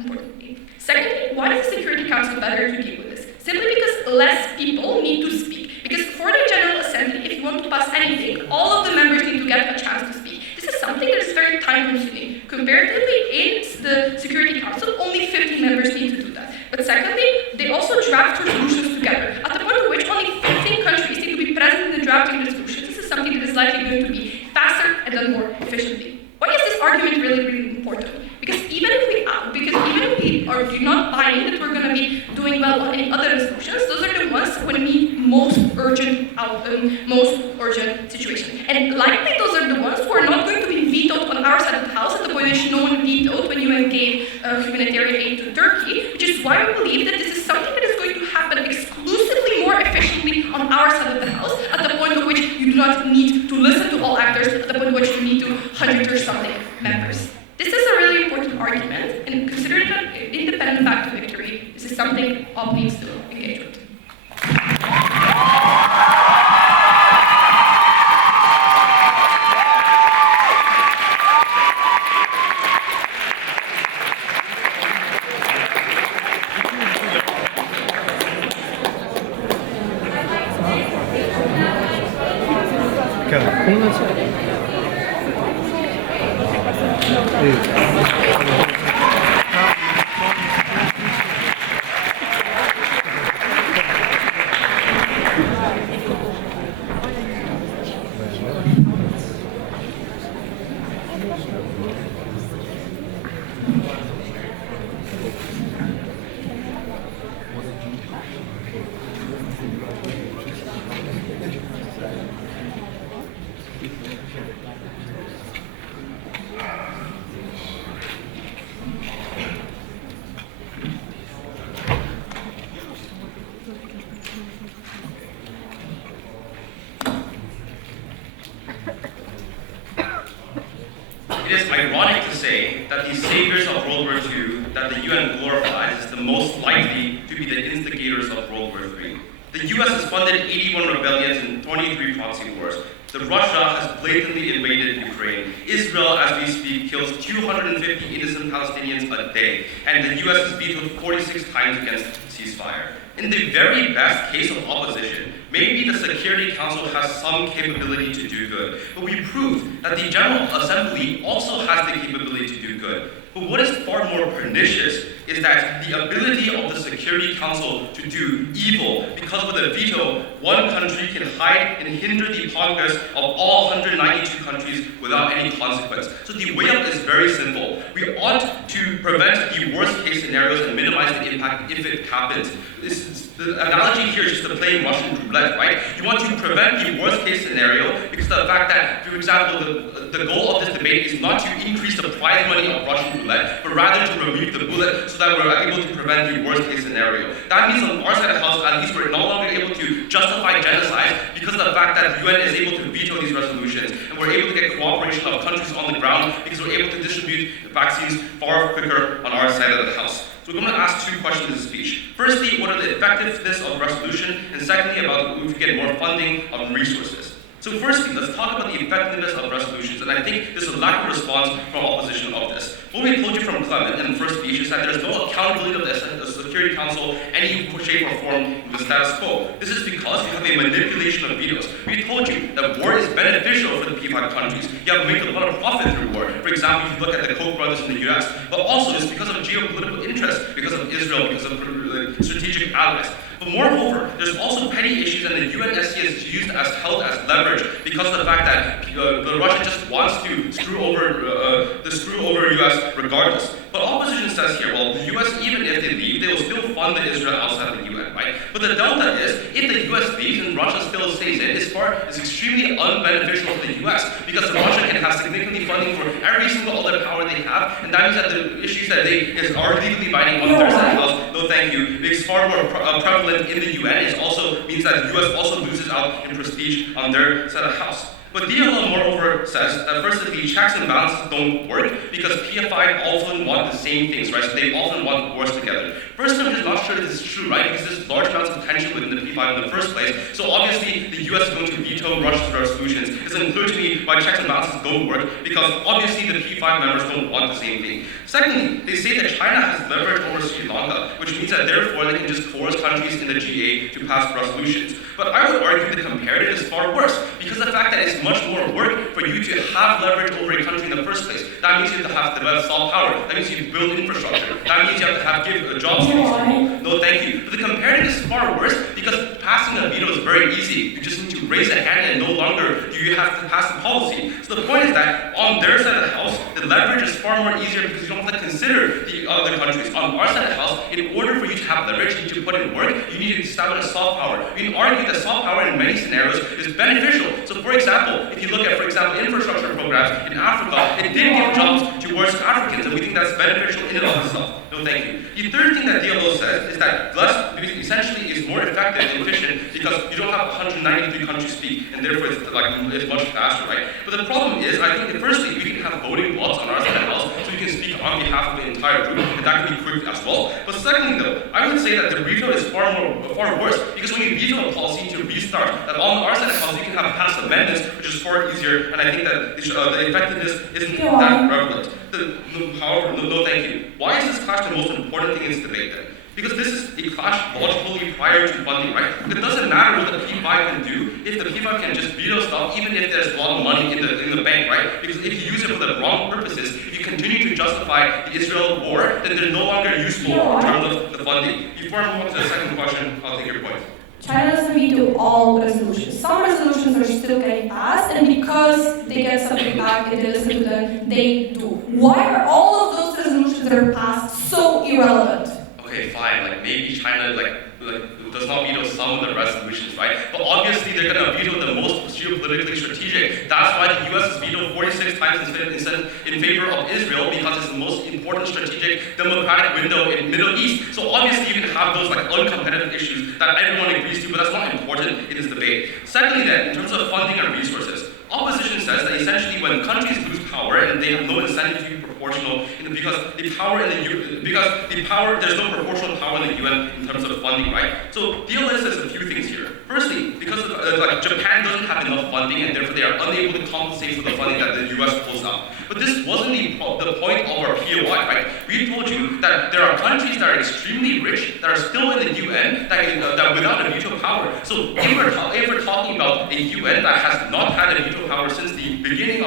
importantly. Secondly, why is the Security Council better to deal with this? Simply because less people need to speak. Because for the General Assembly, if you want to pass anything, all of the members need to get a chance to speak. This is something that is very time-consuming. Comparatively, in the Security Council, only 50 members need to do that. But secondly, they also draft resolutions together, at the point at which only 15 countries need to be present in the drafting resolutions. This is something that is likely going to be faster and done more efficiently. Why is this argument really important? Because even if we do not buy in that we're going to be doing well on any other resolutions, those are the ones when we need most urgent situation. And likely those are the ones who are not going to be vetoed on our side of the house at the point which no one vetoed when UN gave humanitarian aid to Turkey, which is why we believe that this is something that is going to happen exclusively more efficiently on our side of the house at the point at which you do not need to listen to all actors, at the point at which you need to 100 or something members. This is a really important argument, and considering an independent path to victory, this is something all needs to engage with. It is ironic to say that the saviors of World War II that the UN glorifies is the most likely to be the instigators of World War III. The US has funded 81 rebellions and 23 proxy wars. Russia has blatantly invaded Ukraine. Israel, as we speak, kills 250 innocent Palestinians a day. And the US has vetoed 46 times against ceasefire. In the very best case of opposition, maybe the Security Council has some capability to do good, but we proved that the General Assembly also has the capability to do good. But what is far more pernicious is that the ability of the Security Council to do evil, because with a veto, one country can hide and hinder the progress of all 192 countries without any consequence. So the way up is very simple. We ought to prevent the worst case scenarios and minimize the impact if it happens. The analogy here is just to play Russian roulette, right? You want to prevent the worst case scenario because of the fact that, for example, the goal of this debate is not to increase the prize money of Russian roulette, but rather to remove the bullet so that we're able to prevent the worst case scenario. That means on our side of the house, at least we're no longer able to justify genocide because of the fact that the UN is able to veto these resolutions, and we're able to get cooperation of countries on the ground because we're able to distribute vaccines far quicker on our side of the house. So we're going to ask two questions in this speech. Firstly, what are the effectiveness of resolution? And secondly, about if we get more funding of resources. So firstly, let's talk about the effectiveness of resolutions, and I think there's a lack of response from opposition of this. What we told you from Clement in the first speech is that there's no accountability of the Security Council any shape or form in the status quo. This is because you have a manipulation of vetoes. We told you that war is beneficial for the P5 countries. You have made a lot of profit through war. For example, if you look at the Koch brothers in the US, but also it's because of geopolitical interest, because of Israel, because of strategic allies. But moreover, there's also petty issues, and the UNSC is used as held as leverage because of the fact that the Russia just wants to screw over US regardless. But opposition says here, well, the US, even if they leave, they will still fund the Israel outside of the UN, right? But the delta is, if the US leaves and Russia still stays in, it's extremely unbeneficial for the US because Russia can have significantly funding for every single other power they have, and that means that the issues that are legally binding on their side of the house, no thank you, is far more prevalent in the UN. It also means that the US also loses out in prestige on their side of the house. But DLO, moreover, says that firstly, the checks and balances don't work because PFI often want the same things, right? So they often want wars together. First, I'm just not sure this is true, right? Because there's large amounts of tension within the P5 in the first place. So obviously, the US is going to veto Russia's resolutions. It's unclear to me why checks and balances don't work because obviously the P5 members don't want the same thing. Secondly, they say that China has leverage over Sri Lanka, which means that therefore they can just coerce countries in the G8 to pass resolutions. But I would argue the comparative is far worse because the fact that it's much more work for you to have leverage over a country in the first place. That means you have to have develop soft power. That means you build infrastructure. That means you have to give jobs to these people. No, thank you. But the comparative is far worse because passing a veto is very easy. You just need to raise a hand and no longer do you have to pass the policy. So the point is that on their side of the house, the leverage is far more easier because you don't have to consider the other countries. On our side of the house, in order for you to have leverage, you need to put in work, you need to establish soft power. You can argue that soft power in many scenarios is beneficial. So for example, if you look at, for example, infrastructure programs in Africa, it did give jobs towards Africans, and we think that's beneficial in and of itself. No, thank you. The third thing that DLO says is that less essentially is more effective and efficient because you don't have 193 countries speak, and therefore it's much faster, right? But the problem is, I think that firstly, we can have voting blocks on our side of the house, so we can speak on behalf of the entire group, and that can be quick as well. But secondly, though, I would say that the veto is far worse because when you veto a policy to restart, that on our side of the house, you can have passed amendments, which is far easier, and I think that the effectiveness isn't that prevalent. However, no, thank you. Why is this clash the most important thing in this debate then? Because this is a clash logically prior to funding, right? It doesn't matter what the P5 can do if the P5 can just veto stuff, even if there's a lot of money in the bank, right? Because if you use it for the wrong purposes, if you continue to justify the Israel war, then they're no longer useful in terms of the funding. Before I move on to the second question, I'll take your point. China doesn't veto all resolutions. Some resolutions are still getting passed, and because they get something back and they listen to them, they do. Why are all of those resolutions that are passed so irrelevant? Okay, fine. Maybe China does not veto some of the resolutions, right? But obviously they're going to veto the most geopolitically strategic. That's why the U.S. has vetoed 46 times in favor of Israel because it's the most important strategic democratic window in the Middle East. So obviously you can have those uncompetitive issues that everyone agrees to, but that's not important in this debate. Secondly, then, in terms of funding and resources, opposition says that essentially when countries lose power and they have no incentive to be proportional, because there's no proportional power in the UN in terms of funding, right? So DLO says a few things here. Firstly, because Japan doesn't have enough funding and therefore they are unable to compensate for the funding that the US pulls out. But this wasn't the point of our POI, right? We told you that there are countries that are extremely rich that are still in the UN that without a veto power. So if we're talking about a UN that has not had a veto power since the beginning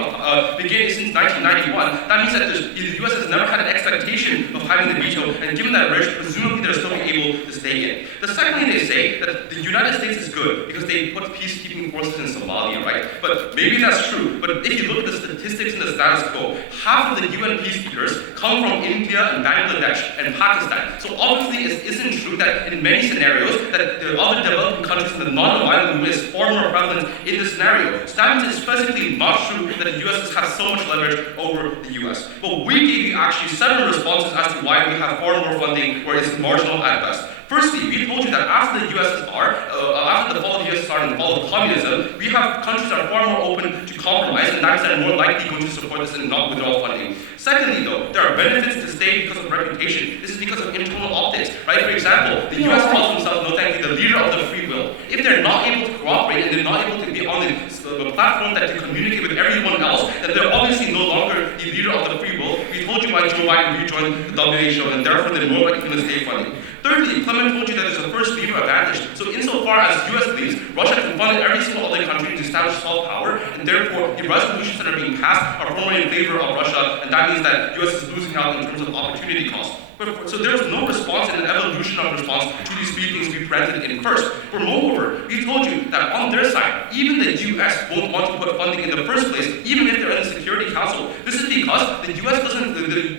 since 1991, that means that the US has never had an expectation of having the veto, and given that rich, presumably they're still be able to stay in. The second thing they say that the United States is good because they put peacekeeping forces in Somalia, right? But maybe that's true. But if you look at the statistics and the status quo, half of the UN peacekeepers come from India and Bangladesh and Pakistan. So obviously it isn't true that in many scenarios that the other developing countries in the non-violent movement is far more prevalent in this scenario. So that means it's specifically not true that the US has so much leverage over the US. But we gave you actually 7 responses as to why we have far more funding where it's marginal at best. Firstly, we told you that after the after the fall of the USSR and the fall of communism, we have countries that are far more open to compromise, and that are more likely going to support this and not withdraw funding. Secondly, though, there are benefits to stay because of reputation. This is because of internal optics, right? For example, the US calls themselves, no thank you, the leader of the free will. If they're not able to cooperate and they're not able to be on the platform that can communicate with everyone else, then they're obviously no longer the leader of the free will. We told you why Joe Biden rejoined the WHO, and therefore they're more likely to stay funding. Thirdly, Clement told you that there's a first lever advantage. So insofar as US believes Russia can fund every single other country to establish soft power, and therefore the resolutions that are being passed are formally in favor of Russia, and that means that US is losing out in terms of opportunity cost. So there was no response and an evolution of response to these three things we presented in first. But moreover, we told you that on their side, even the US won't want to put funding in the first place, even if they're in the Security Council. This is because the US doesn't,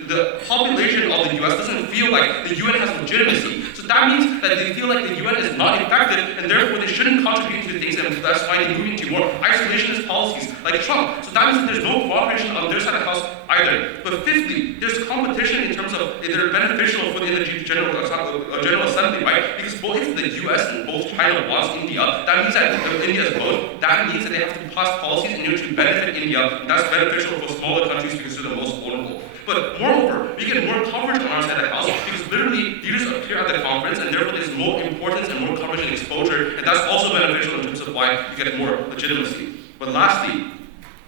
the population of the US doesn't feel like the UN has legitimacy. So that means that they feel like the UN is not effective, and therefore they shouldn't contribute to things, and that's why they move into more isolationist policies like Trump. So that means that there's no cooperation on their side of the house either. But fifthly, there's competition in terms of if they're beneficial for the General Assembly, right? Because both the US and both China wants India, that means that India's growth, that means that they have to pass policies in order to benefit India. That's beneficial for smaller countries because they're the most vulnerable. But moreover, we get more coverage on our side of the house because literally leaders appear at the conference and therefore there's more importance and more coverage and exposure, and that's also beneficial in terms of why you get more legitimacy. But lastly,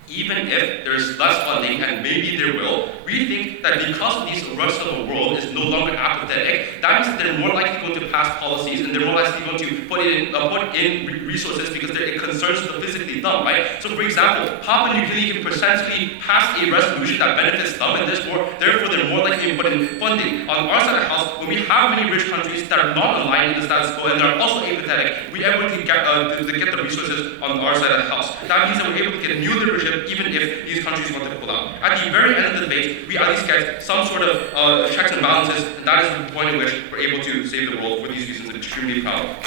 even if there's less funding, and maybe there will, we think that because of these rest of the world is no longer apathetic, that means that they're more likely going to pass policies and they're more likely going to put in resources because it concerns the physically dumb, right? So for example, Papua New Guinea can potentially pass a resolution that benefits them, and therefore they're more likely to put in funding. On our side of the house, when we have many rich countries that are not aligned in the status quo and they're also apathetic, we're able to get the resources on our side of the house. That means that we're able to get new leadership even if these countries want to pull out. At the very end of the debate, we at least get some sort of checks and balances, and that is the point at which we're able to save the world. For these reasons, I'm extremely proud.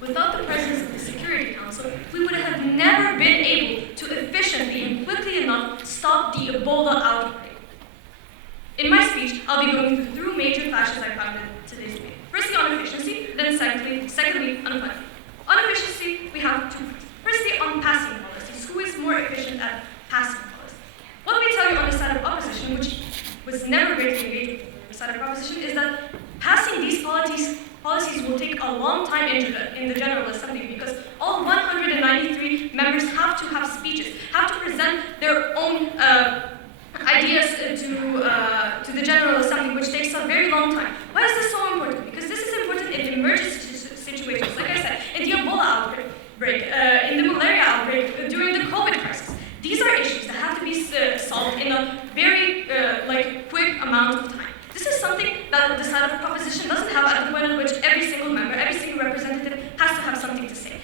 Without the presence of the Security Council, we would have never been able to efficiently and quickly enough stop the Ebola outbreak. In my speech, I'll be going through major clashes I found in today's debate. Firstly, on efficiency, then secondly, on funding. On efficiency, we have 2 points. Firstly, on passing policies. Who is more efficient at passing policies? What we tell you on the side of opposition, which was never greatly engaged with the side of opposition, is that passing these policies will take a long time in the General Assembly because all 193 members have to have speeches, have to present their own ideas to the General Assembly, which takes a very long time. Why is this so important? Because this is important in emergency situations. Like I said, in the Ebola outbreak, in the malaria outbreak, during the COVID crisis. These are issues that have to be solved in a very quick amount of time. This is something that the side of proposition doesn't have at the point at which every single member, every single representative has to have something to say.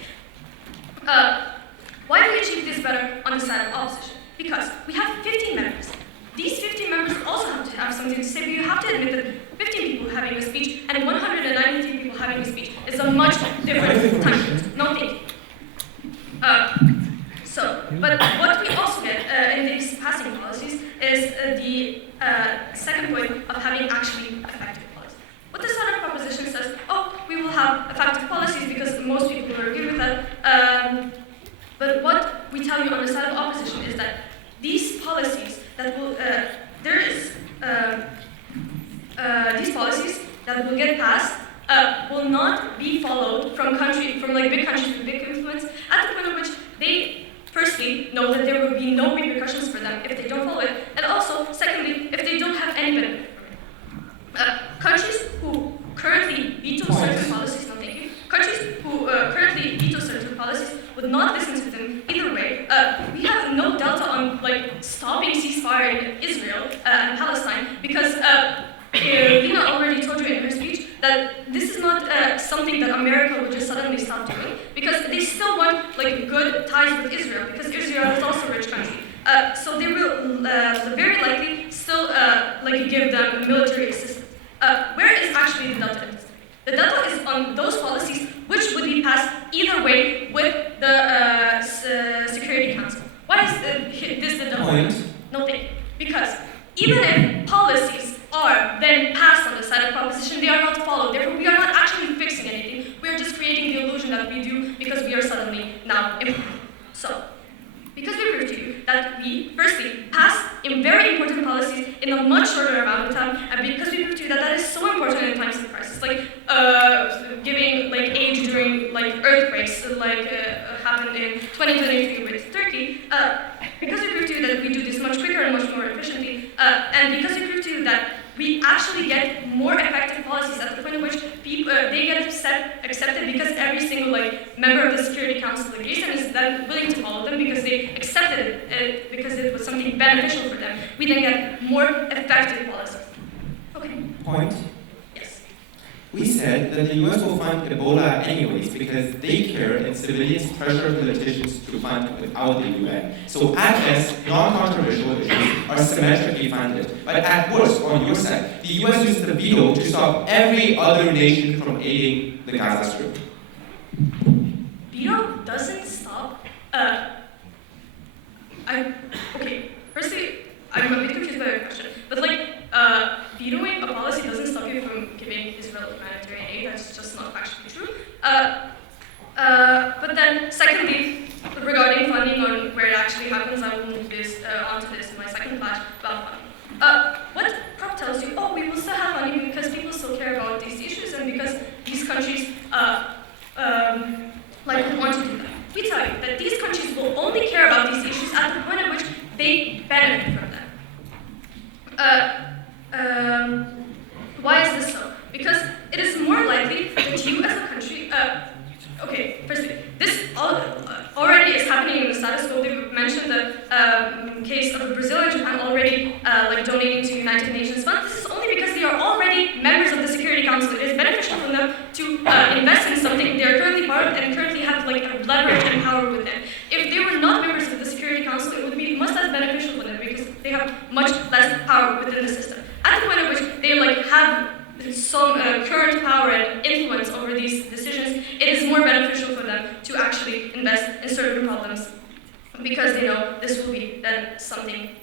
Why do we achieve this better on the side of opposition? Because we have 15 members. These 15 members also have to have something to say, but you have to admit that 15 people having a speech and 193 people having a speech is a much different time. No, thank you. But what we also get in these passing policies is the second point of having actually effective policies. What the side of proposition says, we will have effective policies because most people will agree with that. But what we tell you on the side of opposition is that these policies that will these policies that will get passed will not be followed from big countries with big influence at the point at which they firstly know that there will be no repercussions for them if they don't follow it, and also secondly if they don't have any benefit from it. Countries who currently veto certain policies, would not listen to them either way. We have no delta on stopping ceasefire in Israel and Palestine because Lina already told you in her speech that this is not something that America would just suddenly stop doing because they still want good ties with Israel because Israel is also a rich country. So they will very likely still give them military assistance. Where is actually the delta in this? The delta is on those policies which would be passed either way with the Security Council. Why is this the delta? Point. No, thank you. Because even if policies are then passed on the side of proposition, they are not followed. Therefore, we are not actually fixing anything. We are just creating the illusion that we do because we are suddenly now improving. So, because we prove to you that we, firstly, pass in very important policies in a much shorter amount of time, and because we prove to you that that is so important in times of crisis, giving aid during earthquakes, happened in 2023 with Turkey, because we prove to you that we do this much quicker and much more efficiently, and because we prove to you that we actually get more effective policies at the point at which they get accepted because every single member of the Security Council agrees and is then willing to follow them because they accepted it because it was something beneficial for them. We then get more effective policies. Okay. Point. Yes. We said that the US will fund Ebola anyways because they care and civilians pressure politicians to fund without the UN. So at best, non-controversial issues are symmetrically funded. But at worst, on your side, the US uses the veto to stop every other nation from aiding the Gaza Strip. Veto doesn't stop. Firstly, I'm a bit confused by your question. But vetoing a policy doesn't stop you from giving Israel humanitarian aid. That's just not factually true. But then, secondly, regarding funding on where it actually happens, I will move this onto this in my second flash about funding. What Prop tells you, we will still have funding because people still care about these issues and because these countries want to do that. We tell you that these countries will only care about these issues at the point at which they benefit from them. Why is this so? Because it is more likely that you as a country, firstly, this already is happening in the status quo. They mentioned the case of Brazil and Japan already donating to United Nations Fund. This is only because they are already members of the Security Council. It is beneficial for them to invest in something they are currently part of and currently have a leverage and power with them. If they were not members of the Security Council, it would be much less beneficial for them because they have much less power within the system. At the point at which they have some current power and influence over these decisions, it is more beneficial for them to actually invest in certain problems because they know this will be then something,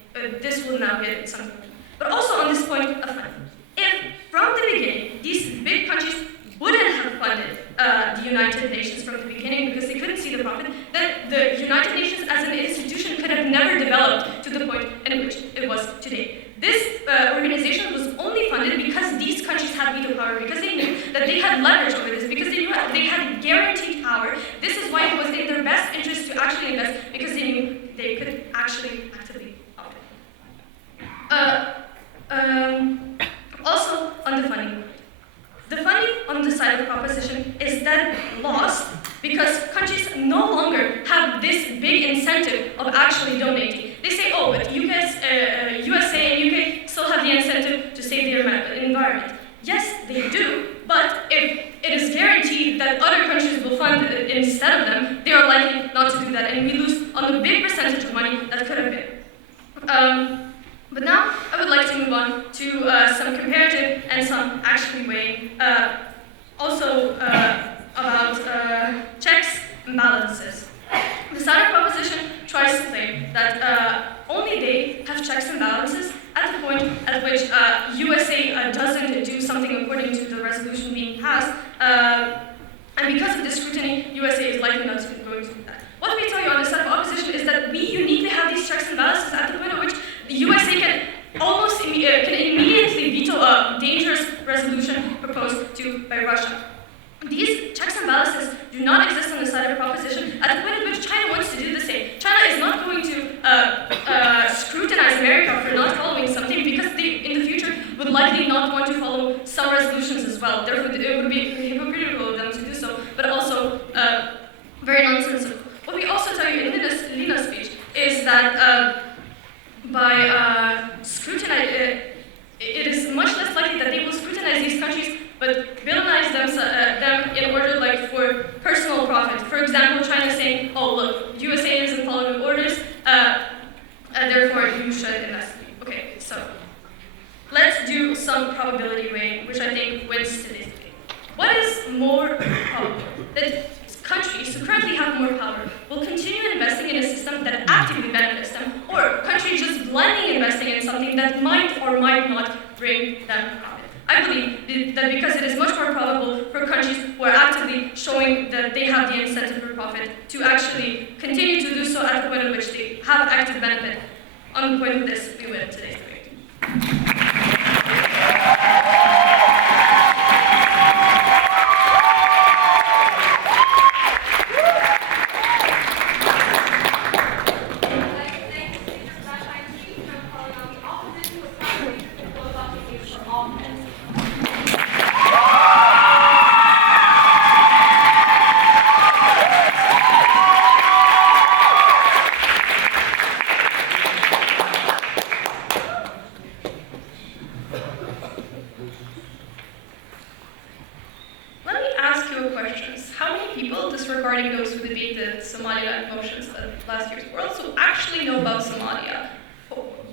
this will now get something. But also on this point of funding, if from the beginning these big countries wouldn't have funded the United Nations from the beginning because they couldn't see the profit, then the United Nations as an institution could have never developed to the point in which it was today. This organization was only funded because these countries had veto power, because they knew that they had leverage over this, because they knew they had guaranteed power. This is why it was in their best interest to actually invest, because they knew they could actually actively help it. Also, on the funding. The funding on the side of the proposition is then lost because countries no longer have this big incentive of actually donating. They say, but USA and UK still have the incentive to save the environment. Yes, they do, but if it is guaranteed that other countries will fund it instead of them, they are likely not to do that, and we lose on the big percentage of money that could have been. But now, I would like to move on to some comparative and some actually weighing, also about checks and balances. The Saturn proposition tries to claim that only they have checks and balances at the point at which USA doesn't do something according to the resolution being passed, and because of this scrutiny, USA is likely not going to do that. What we tell you on the side of opposition is that we uniquely have these checks and balances at the point at which the USA can immediately veto a dangerous resolution proposed by Russia. These checks and balances do not exist on the side of the proposition at the point at which China wants to do the same. China is not going to scrutinize America for not following something because they, in the future, would likely not want to follow some resolutions as well. Therefore, it would be hypocritical of them to do so, but also very nonsensical. What we also tell you in Lina's speech is that by scrutinizing, it is much less likely that they will scrutinize these countries, but villainize them in order for personal profit. For example, China saying, look, USA isn't following orders, and therefore you should invest. Okay, so let's do some probability weighing, which I think wins today's debate. What is more probable? That countries who currently have more power will continue investing in a system that actively benefits them, or countries just blindly investing in something that might or might not bring them profit. I believe that because it is much more probable for countries who are actively showing that they have the incentive for profit to actually continue to do so at the point at which they have active benefit. On the point of this, we win today's debate. participants at last year's Worlds who actually know about Somalia.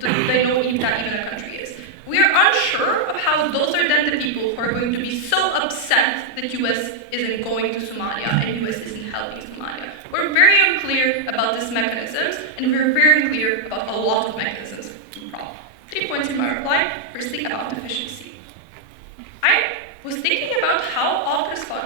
They know if that even a country is. We are unsure of how those are then the people who are going to be so upset that US isn't going to Somalia and US isn't helping Somalia. We're very unclear about these mechanisms, and we're very unclear about a lot of mechanisms to the problem. 3 points in my reply. Firstly, about efficiency. I was thinking about how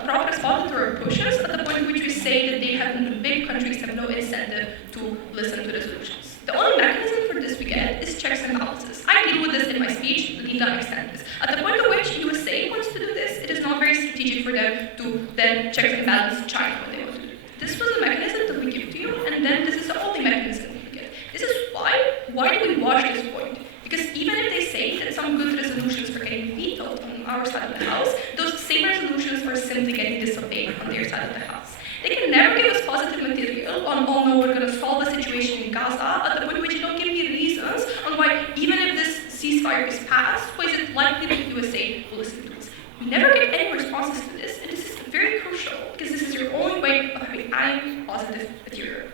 prop responded pushes at the point at which we say that the big countries have no incentive to listen to resolutions. The only mechanism for this we get is checks and balances. I deal with this in my speech, but need not extend this. At the point at which USA wants to do this, it is not very strategic for them to then check and balance China when they want to do it. This was a mechanism that we give to you, and then this is the only mechanism we get. This is why do we watch this point? Because even if they say that some good resolutions are getting vetoed on our side of the House, those same resolutions are simply getting disobeyed on their side of the House. They can never give us positive material on, oh no, we're going to solve the situation in Gaza, at the point at which you don't give me reasons on why, even if this ceasefire is passed, why is it likely that the USA will listen to us. We never get any responses to this, and this is very crucial, because this is your only way of having any positive material.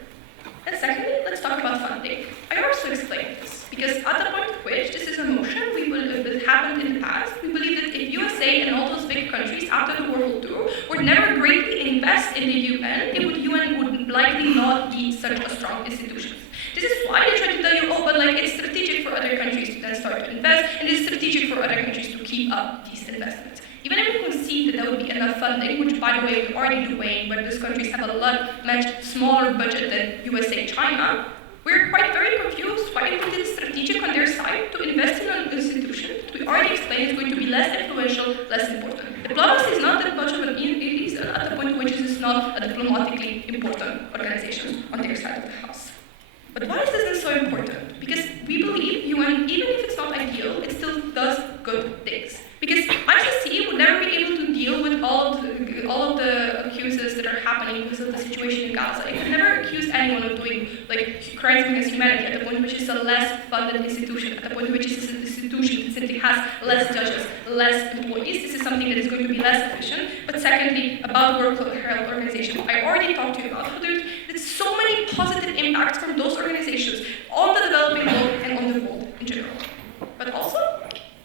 And secondly, let's talk about funding. I also explained this, because at the point at which this is a motion that happened in the past, we believe that if USA and all those big countries after the World War II would never greatly invest in the UN, UN would likely not be such a strong institution. This is why they try to tell you, oh, but it's strategic for other countries to then start to invest, and it's strategic for other countries to keep up these investments. Even if we concede that would be enough funding, which by the way we already do Wayne, but those countries have a much smaller budget than USA and China, we're quite very confused why it is strategic on their side to invest in an institution that we already explained is going to be less influential, less important. Diplomacy is not that much of an reason at the point at which this is not a diplomatically important organization on their side of the House. But why is this so important? Because we believe UN, even if it's not ideal, it still does good things. Because ICC would never be able to deal with all of the accuses that are happening because of the situation in Gaza. It would never accuse anyone of doing crimes against humanity at the point which is a less funded institution, at the point which is an institution that simply has less judges, less employees. This is something that is going to be less efficient. But secondly, about World Health Organization, I already talked to you about how there's so many positive impacts from those organizations on the developing world and on the world in general. But also,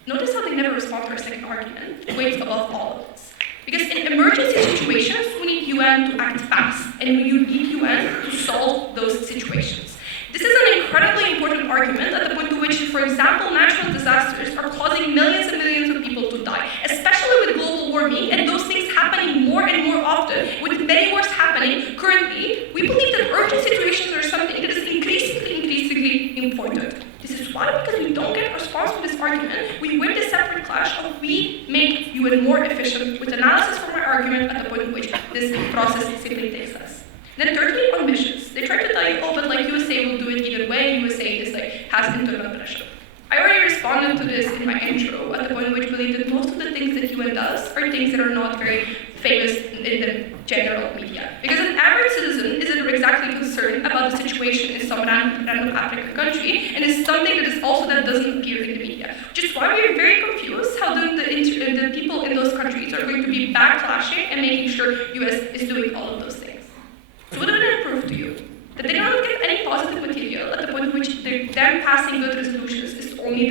notice how they never respond to our second argument, it weighs above all of this. Because in emergency situations, we need UN to act fast, and we need UN to solve those situations. This is an incredibly important argument at the point to which, for example, natural disasters are causing millions and millions of people to die, especially with global warming and those things happening more and more often, with many wars happening currently. We believe that urgent situations are something that is increasingly important. This is why, because we don't get a response to this argument, we win the separate clash of we make UN more efficient with analysis from our argument at the point at which this process simply takes us. Then thirdly, on missions. They try to tell you, oh, but USA will do it either way, USA is has internal pressure. I already responded to this in my intro at the point at which we believe that most of the things that UN does are things that are not very famous in the general media. Because an average citizen isn't exactly concerned about the situation in some random African country, and it's something that doesn't appear in the media. Which is why we are very confused how the people in those countries are going to be backlashing and making sure US is doing all of those things. So what did it prove to you? That they don't get any positive material at the point at which them passing good resolutions is only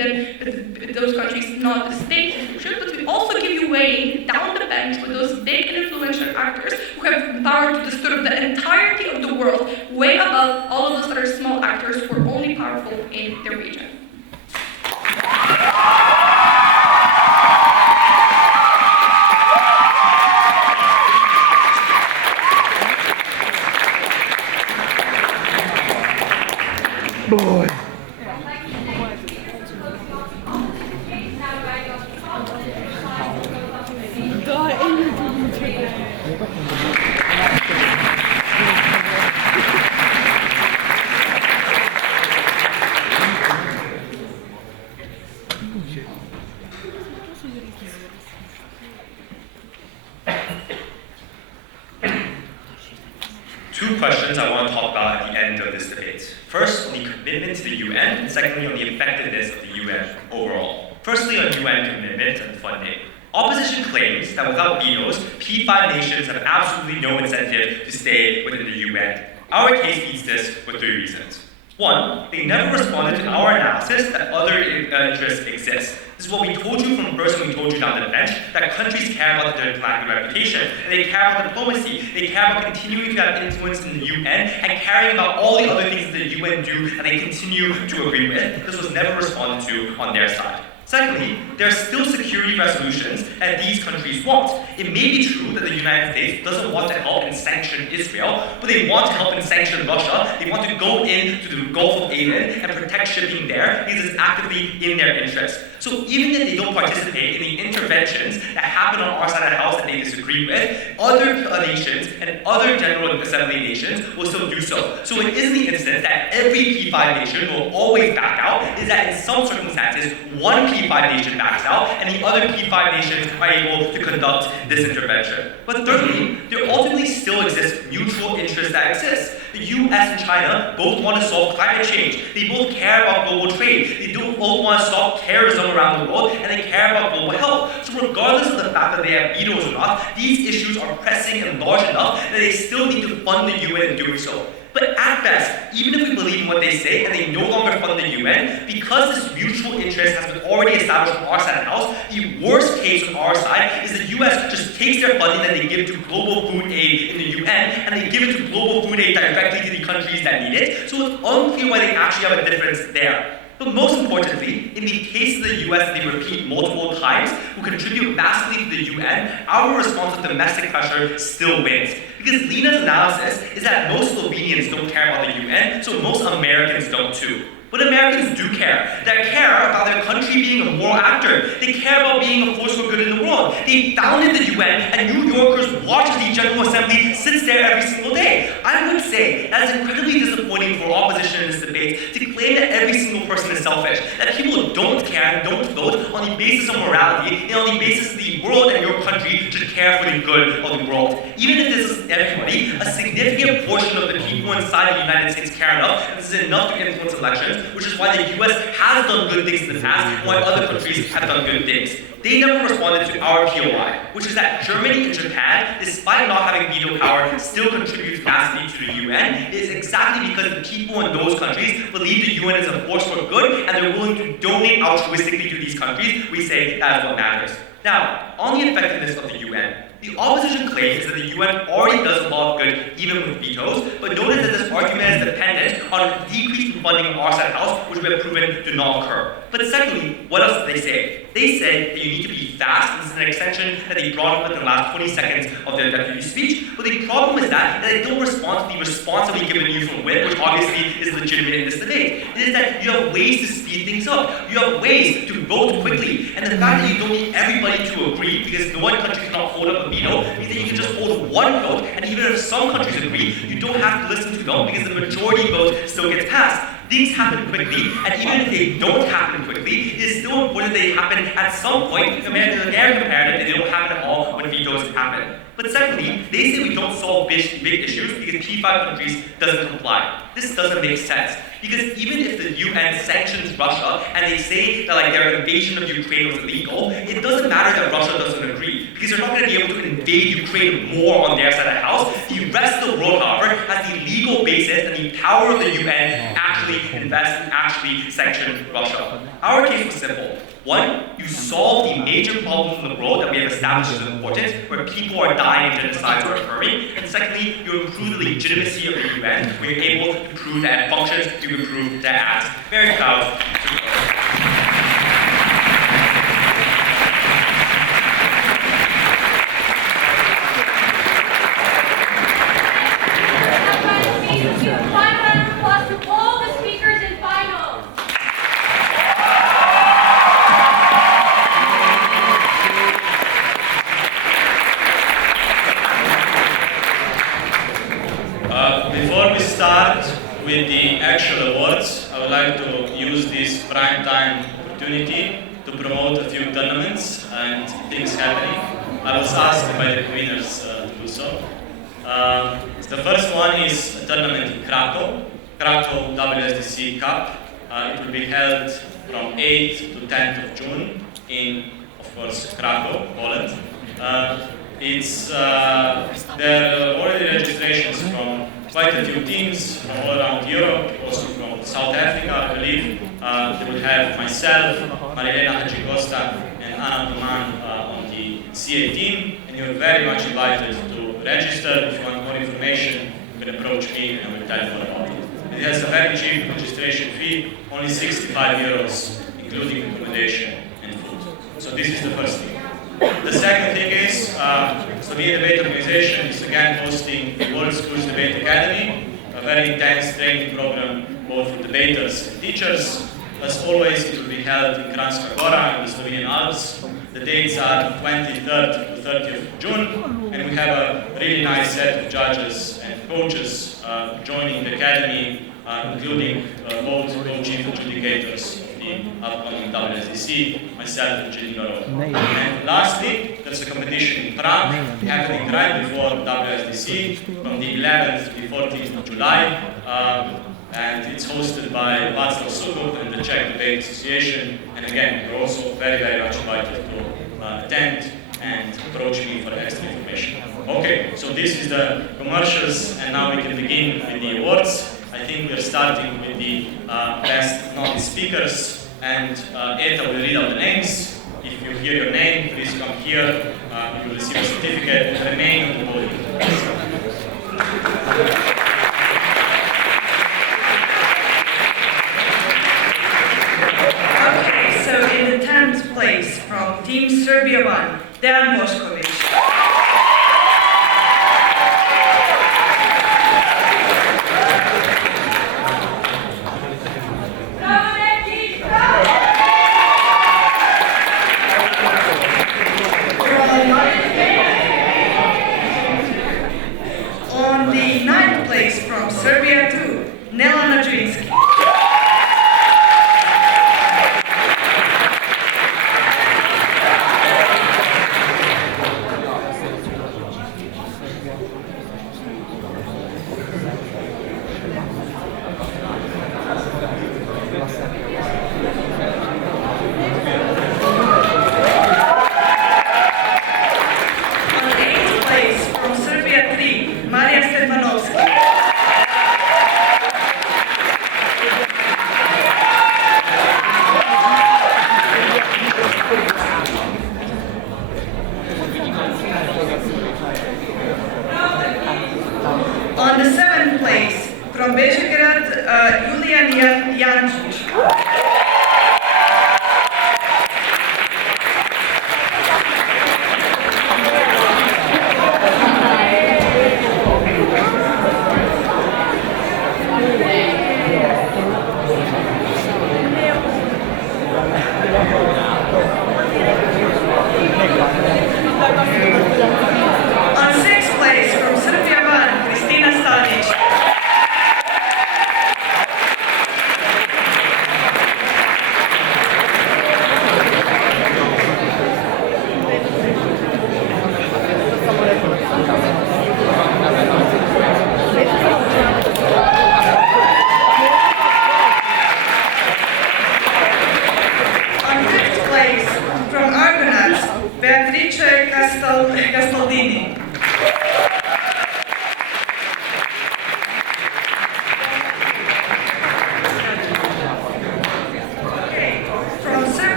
those countries not the state solution, but we also give you weighing down the bench with those big and influential actors who have the power to disturb the entirety of the world, way above all of those other small actors who are only powerful in their region. Boy. Two questions I want to talk about at the end of this debate. First, on the commitment to the UN, and secondly, on the effectiveness of the UN overall. Firstly, on UN commitment and funding. Opposition claims that without vetoes, P5 nations have absolutely no incentive to stay within the UN. Our case beats this for 3 reasons. One, they never responded to our analysis that other interests exist. This is what we told you from the first when we told you down the bench, that countries care about their diplomatic reputation, and they care about diplomacy, they care about continuing to have influence in the UN, and caring about all the other things that the UN do and they continue to agree with. This was never responded to on their side. Secondly, there are still security resolutions that these countries want. It may be true that the United States doesn't want to help and sanction Israel, but they want to help and sanction Russia. They want to go into the Gulf of Aden and protect shipping there because it's actively in their interest. So even if they don't participate in the interventions that happen on our side of the house that they disagree with, other nations and other General Assembly nations will still do so. So it is the instance that every P5 nation will always back out, is that in some circumstances, one P5 nation backs out and the other P5 nations are able to conduct this intervention. But thirdly, there ultimately still exists mutual interests that exist. The US and China both want to solve climate change. They both care about global trade. They both want to stop terrorism around the world, and they care about global health. So regardless of the fact that they have vetoes or not, these issues are pressing and large enough that they still need to fund the UN in doing so. But at best, even if we believe in what they say and they no longer fund the UN, because this mutual interest has been already established on our side of the house, the worst case on our side is the US just takes their funding that they give to global food aid in the UN and they give it to global food aid directly to the countries that need it. So it's unclear why they actually have a difference there. But most importantly, in the case of the US that they repeat multiple times, who contribute massively to the UN, our response to domestic pressure still wins. Because Lena's analysis is that most Slovenians don't care about the UN, so most Americans don't too. But Americans do care. They care about their country being a moral actor. They care about being a force for good in the world. They founded the UN, and New Yorkers watch as the General Assembly sits there every single day. I would say that is incredibly disappointing for opposition in this debate to claim that every single person is selfish, that people don't care and don't vote on the basis of morality and on the basis that the world and your country should care for the good of the world. Even if this is everybody, a significant portion of the people inside the United States care enough, and this is enough to influence elections, which is why the US has done good things in the past and why other countries have done good things. They never responded to our POI, which is that Germany and Japan, despite not having veto power, still contribute massively to the UN. It is exactly because the people in those countries believe the UN is a force for good and they're willing to donate altruistically to these countries. We say that is what matters. Now, on the effectiveness of the UN, the opposition claims that the UN already does a lot of good even with vetoes, but notice that this argument is dependent on a decrease in funding on our side of the house, which we have proven to not occur. But secondly, what else did they say? They said that you need to be fast. This is an extension that they brought up in the last 20 seconds of their deputy speech. But the problem is that they don't respond to the response that we've given you from WIT, which obviously is legitimate in this debate. It is that you have ways to speed things up. You have ways to vote quickly. And the fact that you don't need everybody to agree, because no one country cannot hold up a veto, means that you can just hold one vote, and even if some countries agree, you don't have to listen to them because the majority vote still gets passed. Things happen quickly, and even if they don't happen quickly, it is still important that they happen at some point compared to the air comparative, they don't happen at all when vetoes happen. But secondly, they say we don't solve big issues because P5 countries doesn't comply. This doesn't make sense. Because even if the UN sanctions Russia and they say that their invasion of Ukraine was illegal, it doesn't matter that Russia doesn't agree. Because they're not going to be able to invade Ukraine more on their side of the house. The rest of the world, however, has the legal basis and the power of the UN to actually invest and actually sanction Russia. Our case was simple. One, you solve the major problems in the world that we have established as important, where people are dying and genocides are occurring. And secondly, you improve the legitimacy of the UN, where you're able to prove that it functions, you improve that it acts. Very proud. Before we start with the actual awards, I would like to use this prime time opportunity to promote a few tournaments and things happening. I was asked by the winners to do so. The first one is a tournament in Krakow WSDC Cup. It will be held from 8th to 10th of June in, of course, Krakow, Poland. There are already registrations from quite a few teams from all around Europe, also from South Africa, I believe. They will have myself, Marilena Hadjicosta, and Anna Duman on the CA team, and you're very much invited to register. If you want more information, you can approach me and I will tell you more about it. It has a very cheap registration fee, only 65 euros, including accommodation and food. So this is the first thing. The second thing is, Slovenian Debate Organization is again hosting the World Schools Debate Academy, a very intense training program both for debaters and teachers. As always, it will be held in Kranjska Gora in the Slovenian Alps. The dates are 23rd to 30th of June, and we have a really nice set of judges and coaches joining the academy, including both co-chief adjudicators of the upcoming WSDC, myself and Jelena Rov. And lastly, there's a competition in Prague happening right before WSDC from the 11th to the 14th of July. And it's hosted by Václav Sukov and the Czech Debate Association. And again, you're also very, very much invited to attend and approach me for extra information. Okay, so this is the commercials, and now we can begin with the awards. I think we're starting with the best non-speakers, and Eta will read out the names. If you hear your name, please come here. You will receive a certificate and remain on the podium. In the 10th place from Team Serbia 1, Dejan Bošković. On the 9th place from Serbia 2, Nela Nadzinski. On the 7th place, from Bežigrad, Julian Jančić. On 6th place, from Serbia 1, Kristina Stanić.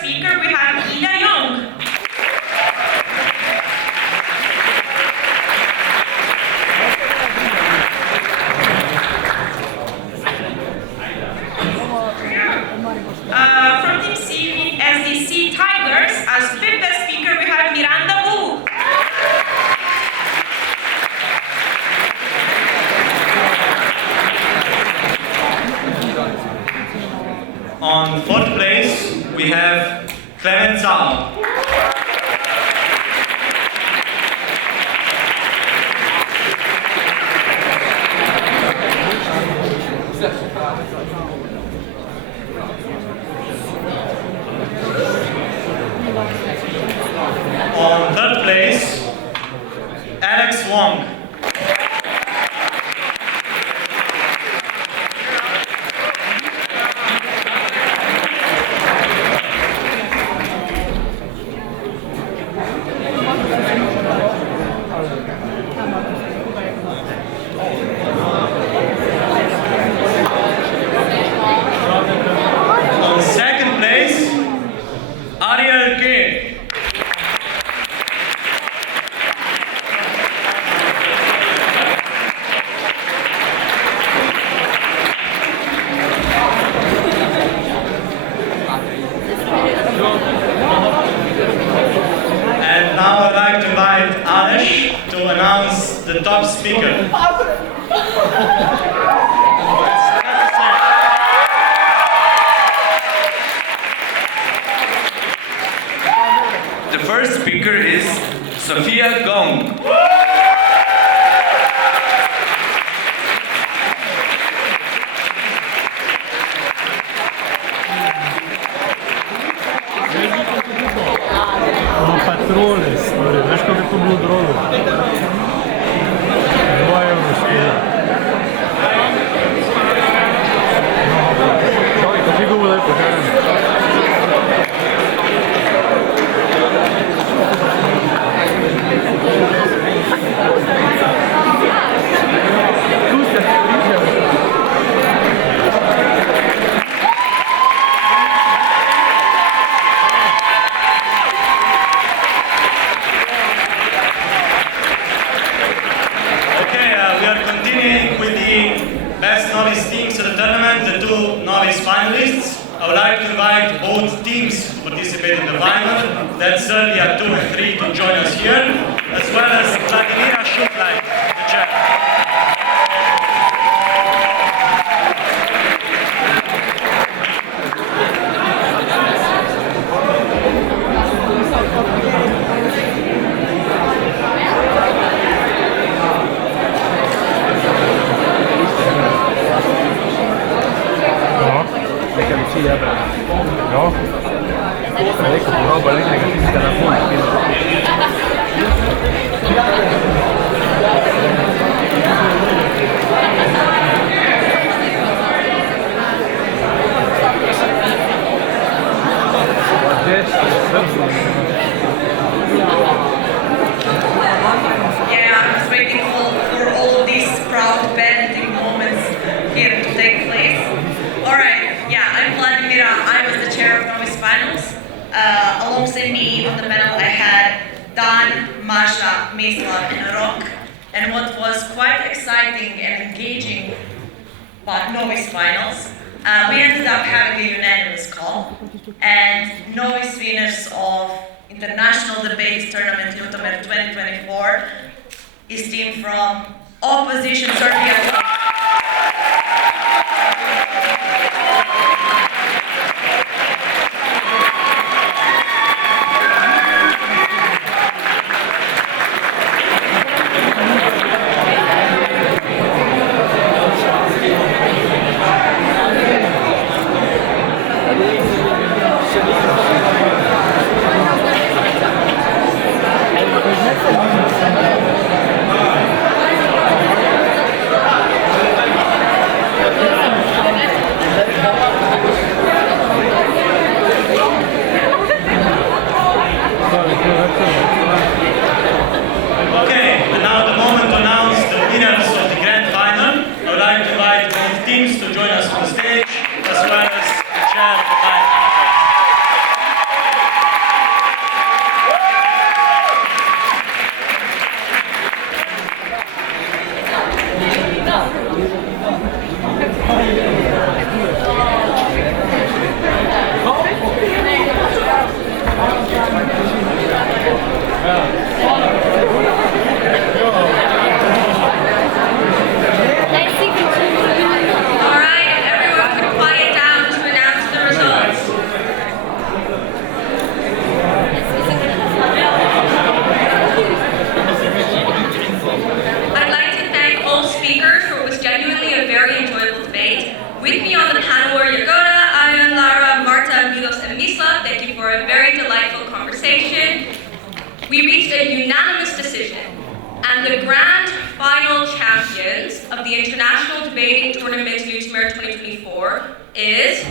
speaker, we have Ida Young. From Team C, SDC Tigers, as fifth best speaker, we have Miranda Wu. On fourth place, we have Clement Zhao. On third place, Alex Wong. On second place, Ariel K. And now I'd like to invite Anish to announce the top speaker. The first speaker is Sophia Gong. Patrole, stvari, veš kako je to bilo drogo? 2 € skoro. Kaži ga bude pokažem. Tu se pričamo. Best novice teams of the tournament, the 2 novice finalists. I would like to invite both teams to participate in the final. That's Serbia 2 and 3 to join us here, as well as Vladimira Šuplaj, the chair. No? Ecco, roba lì che si sta la Yeah, I'm just waiting for all of these proud parenting moments here to take place. Alright, yeah, I'm Vladimira. I was the chair of novice finals. Alongside me on the panel I had Dan, Masha, Mislav, and Rok. And what was quite exciting and engaging about novice finals, we ended up having a unanimous call. And novice winners of International Debates Tournament Ljutomer 2024 is team from opposition Serbia. teams to join us on stage, as well as the chair of the final. We reached a unanimous decision, and the grand final champions of the International Debating Tournament Ljutomer 2024 is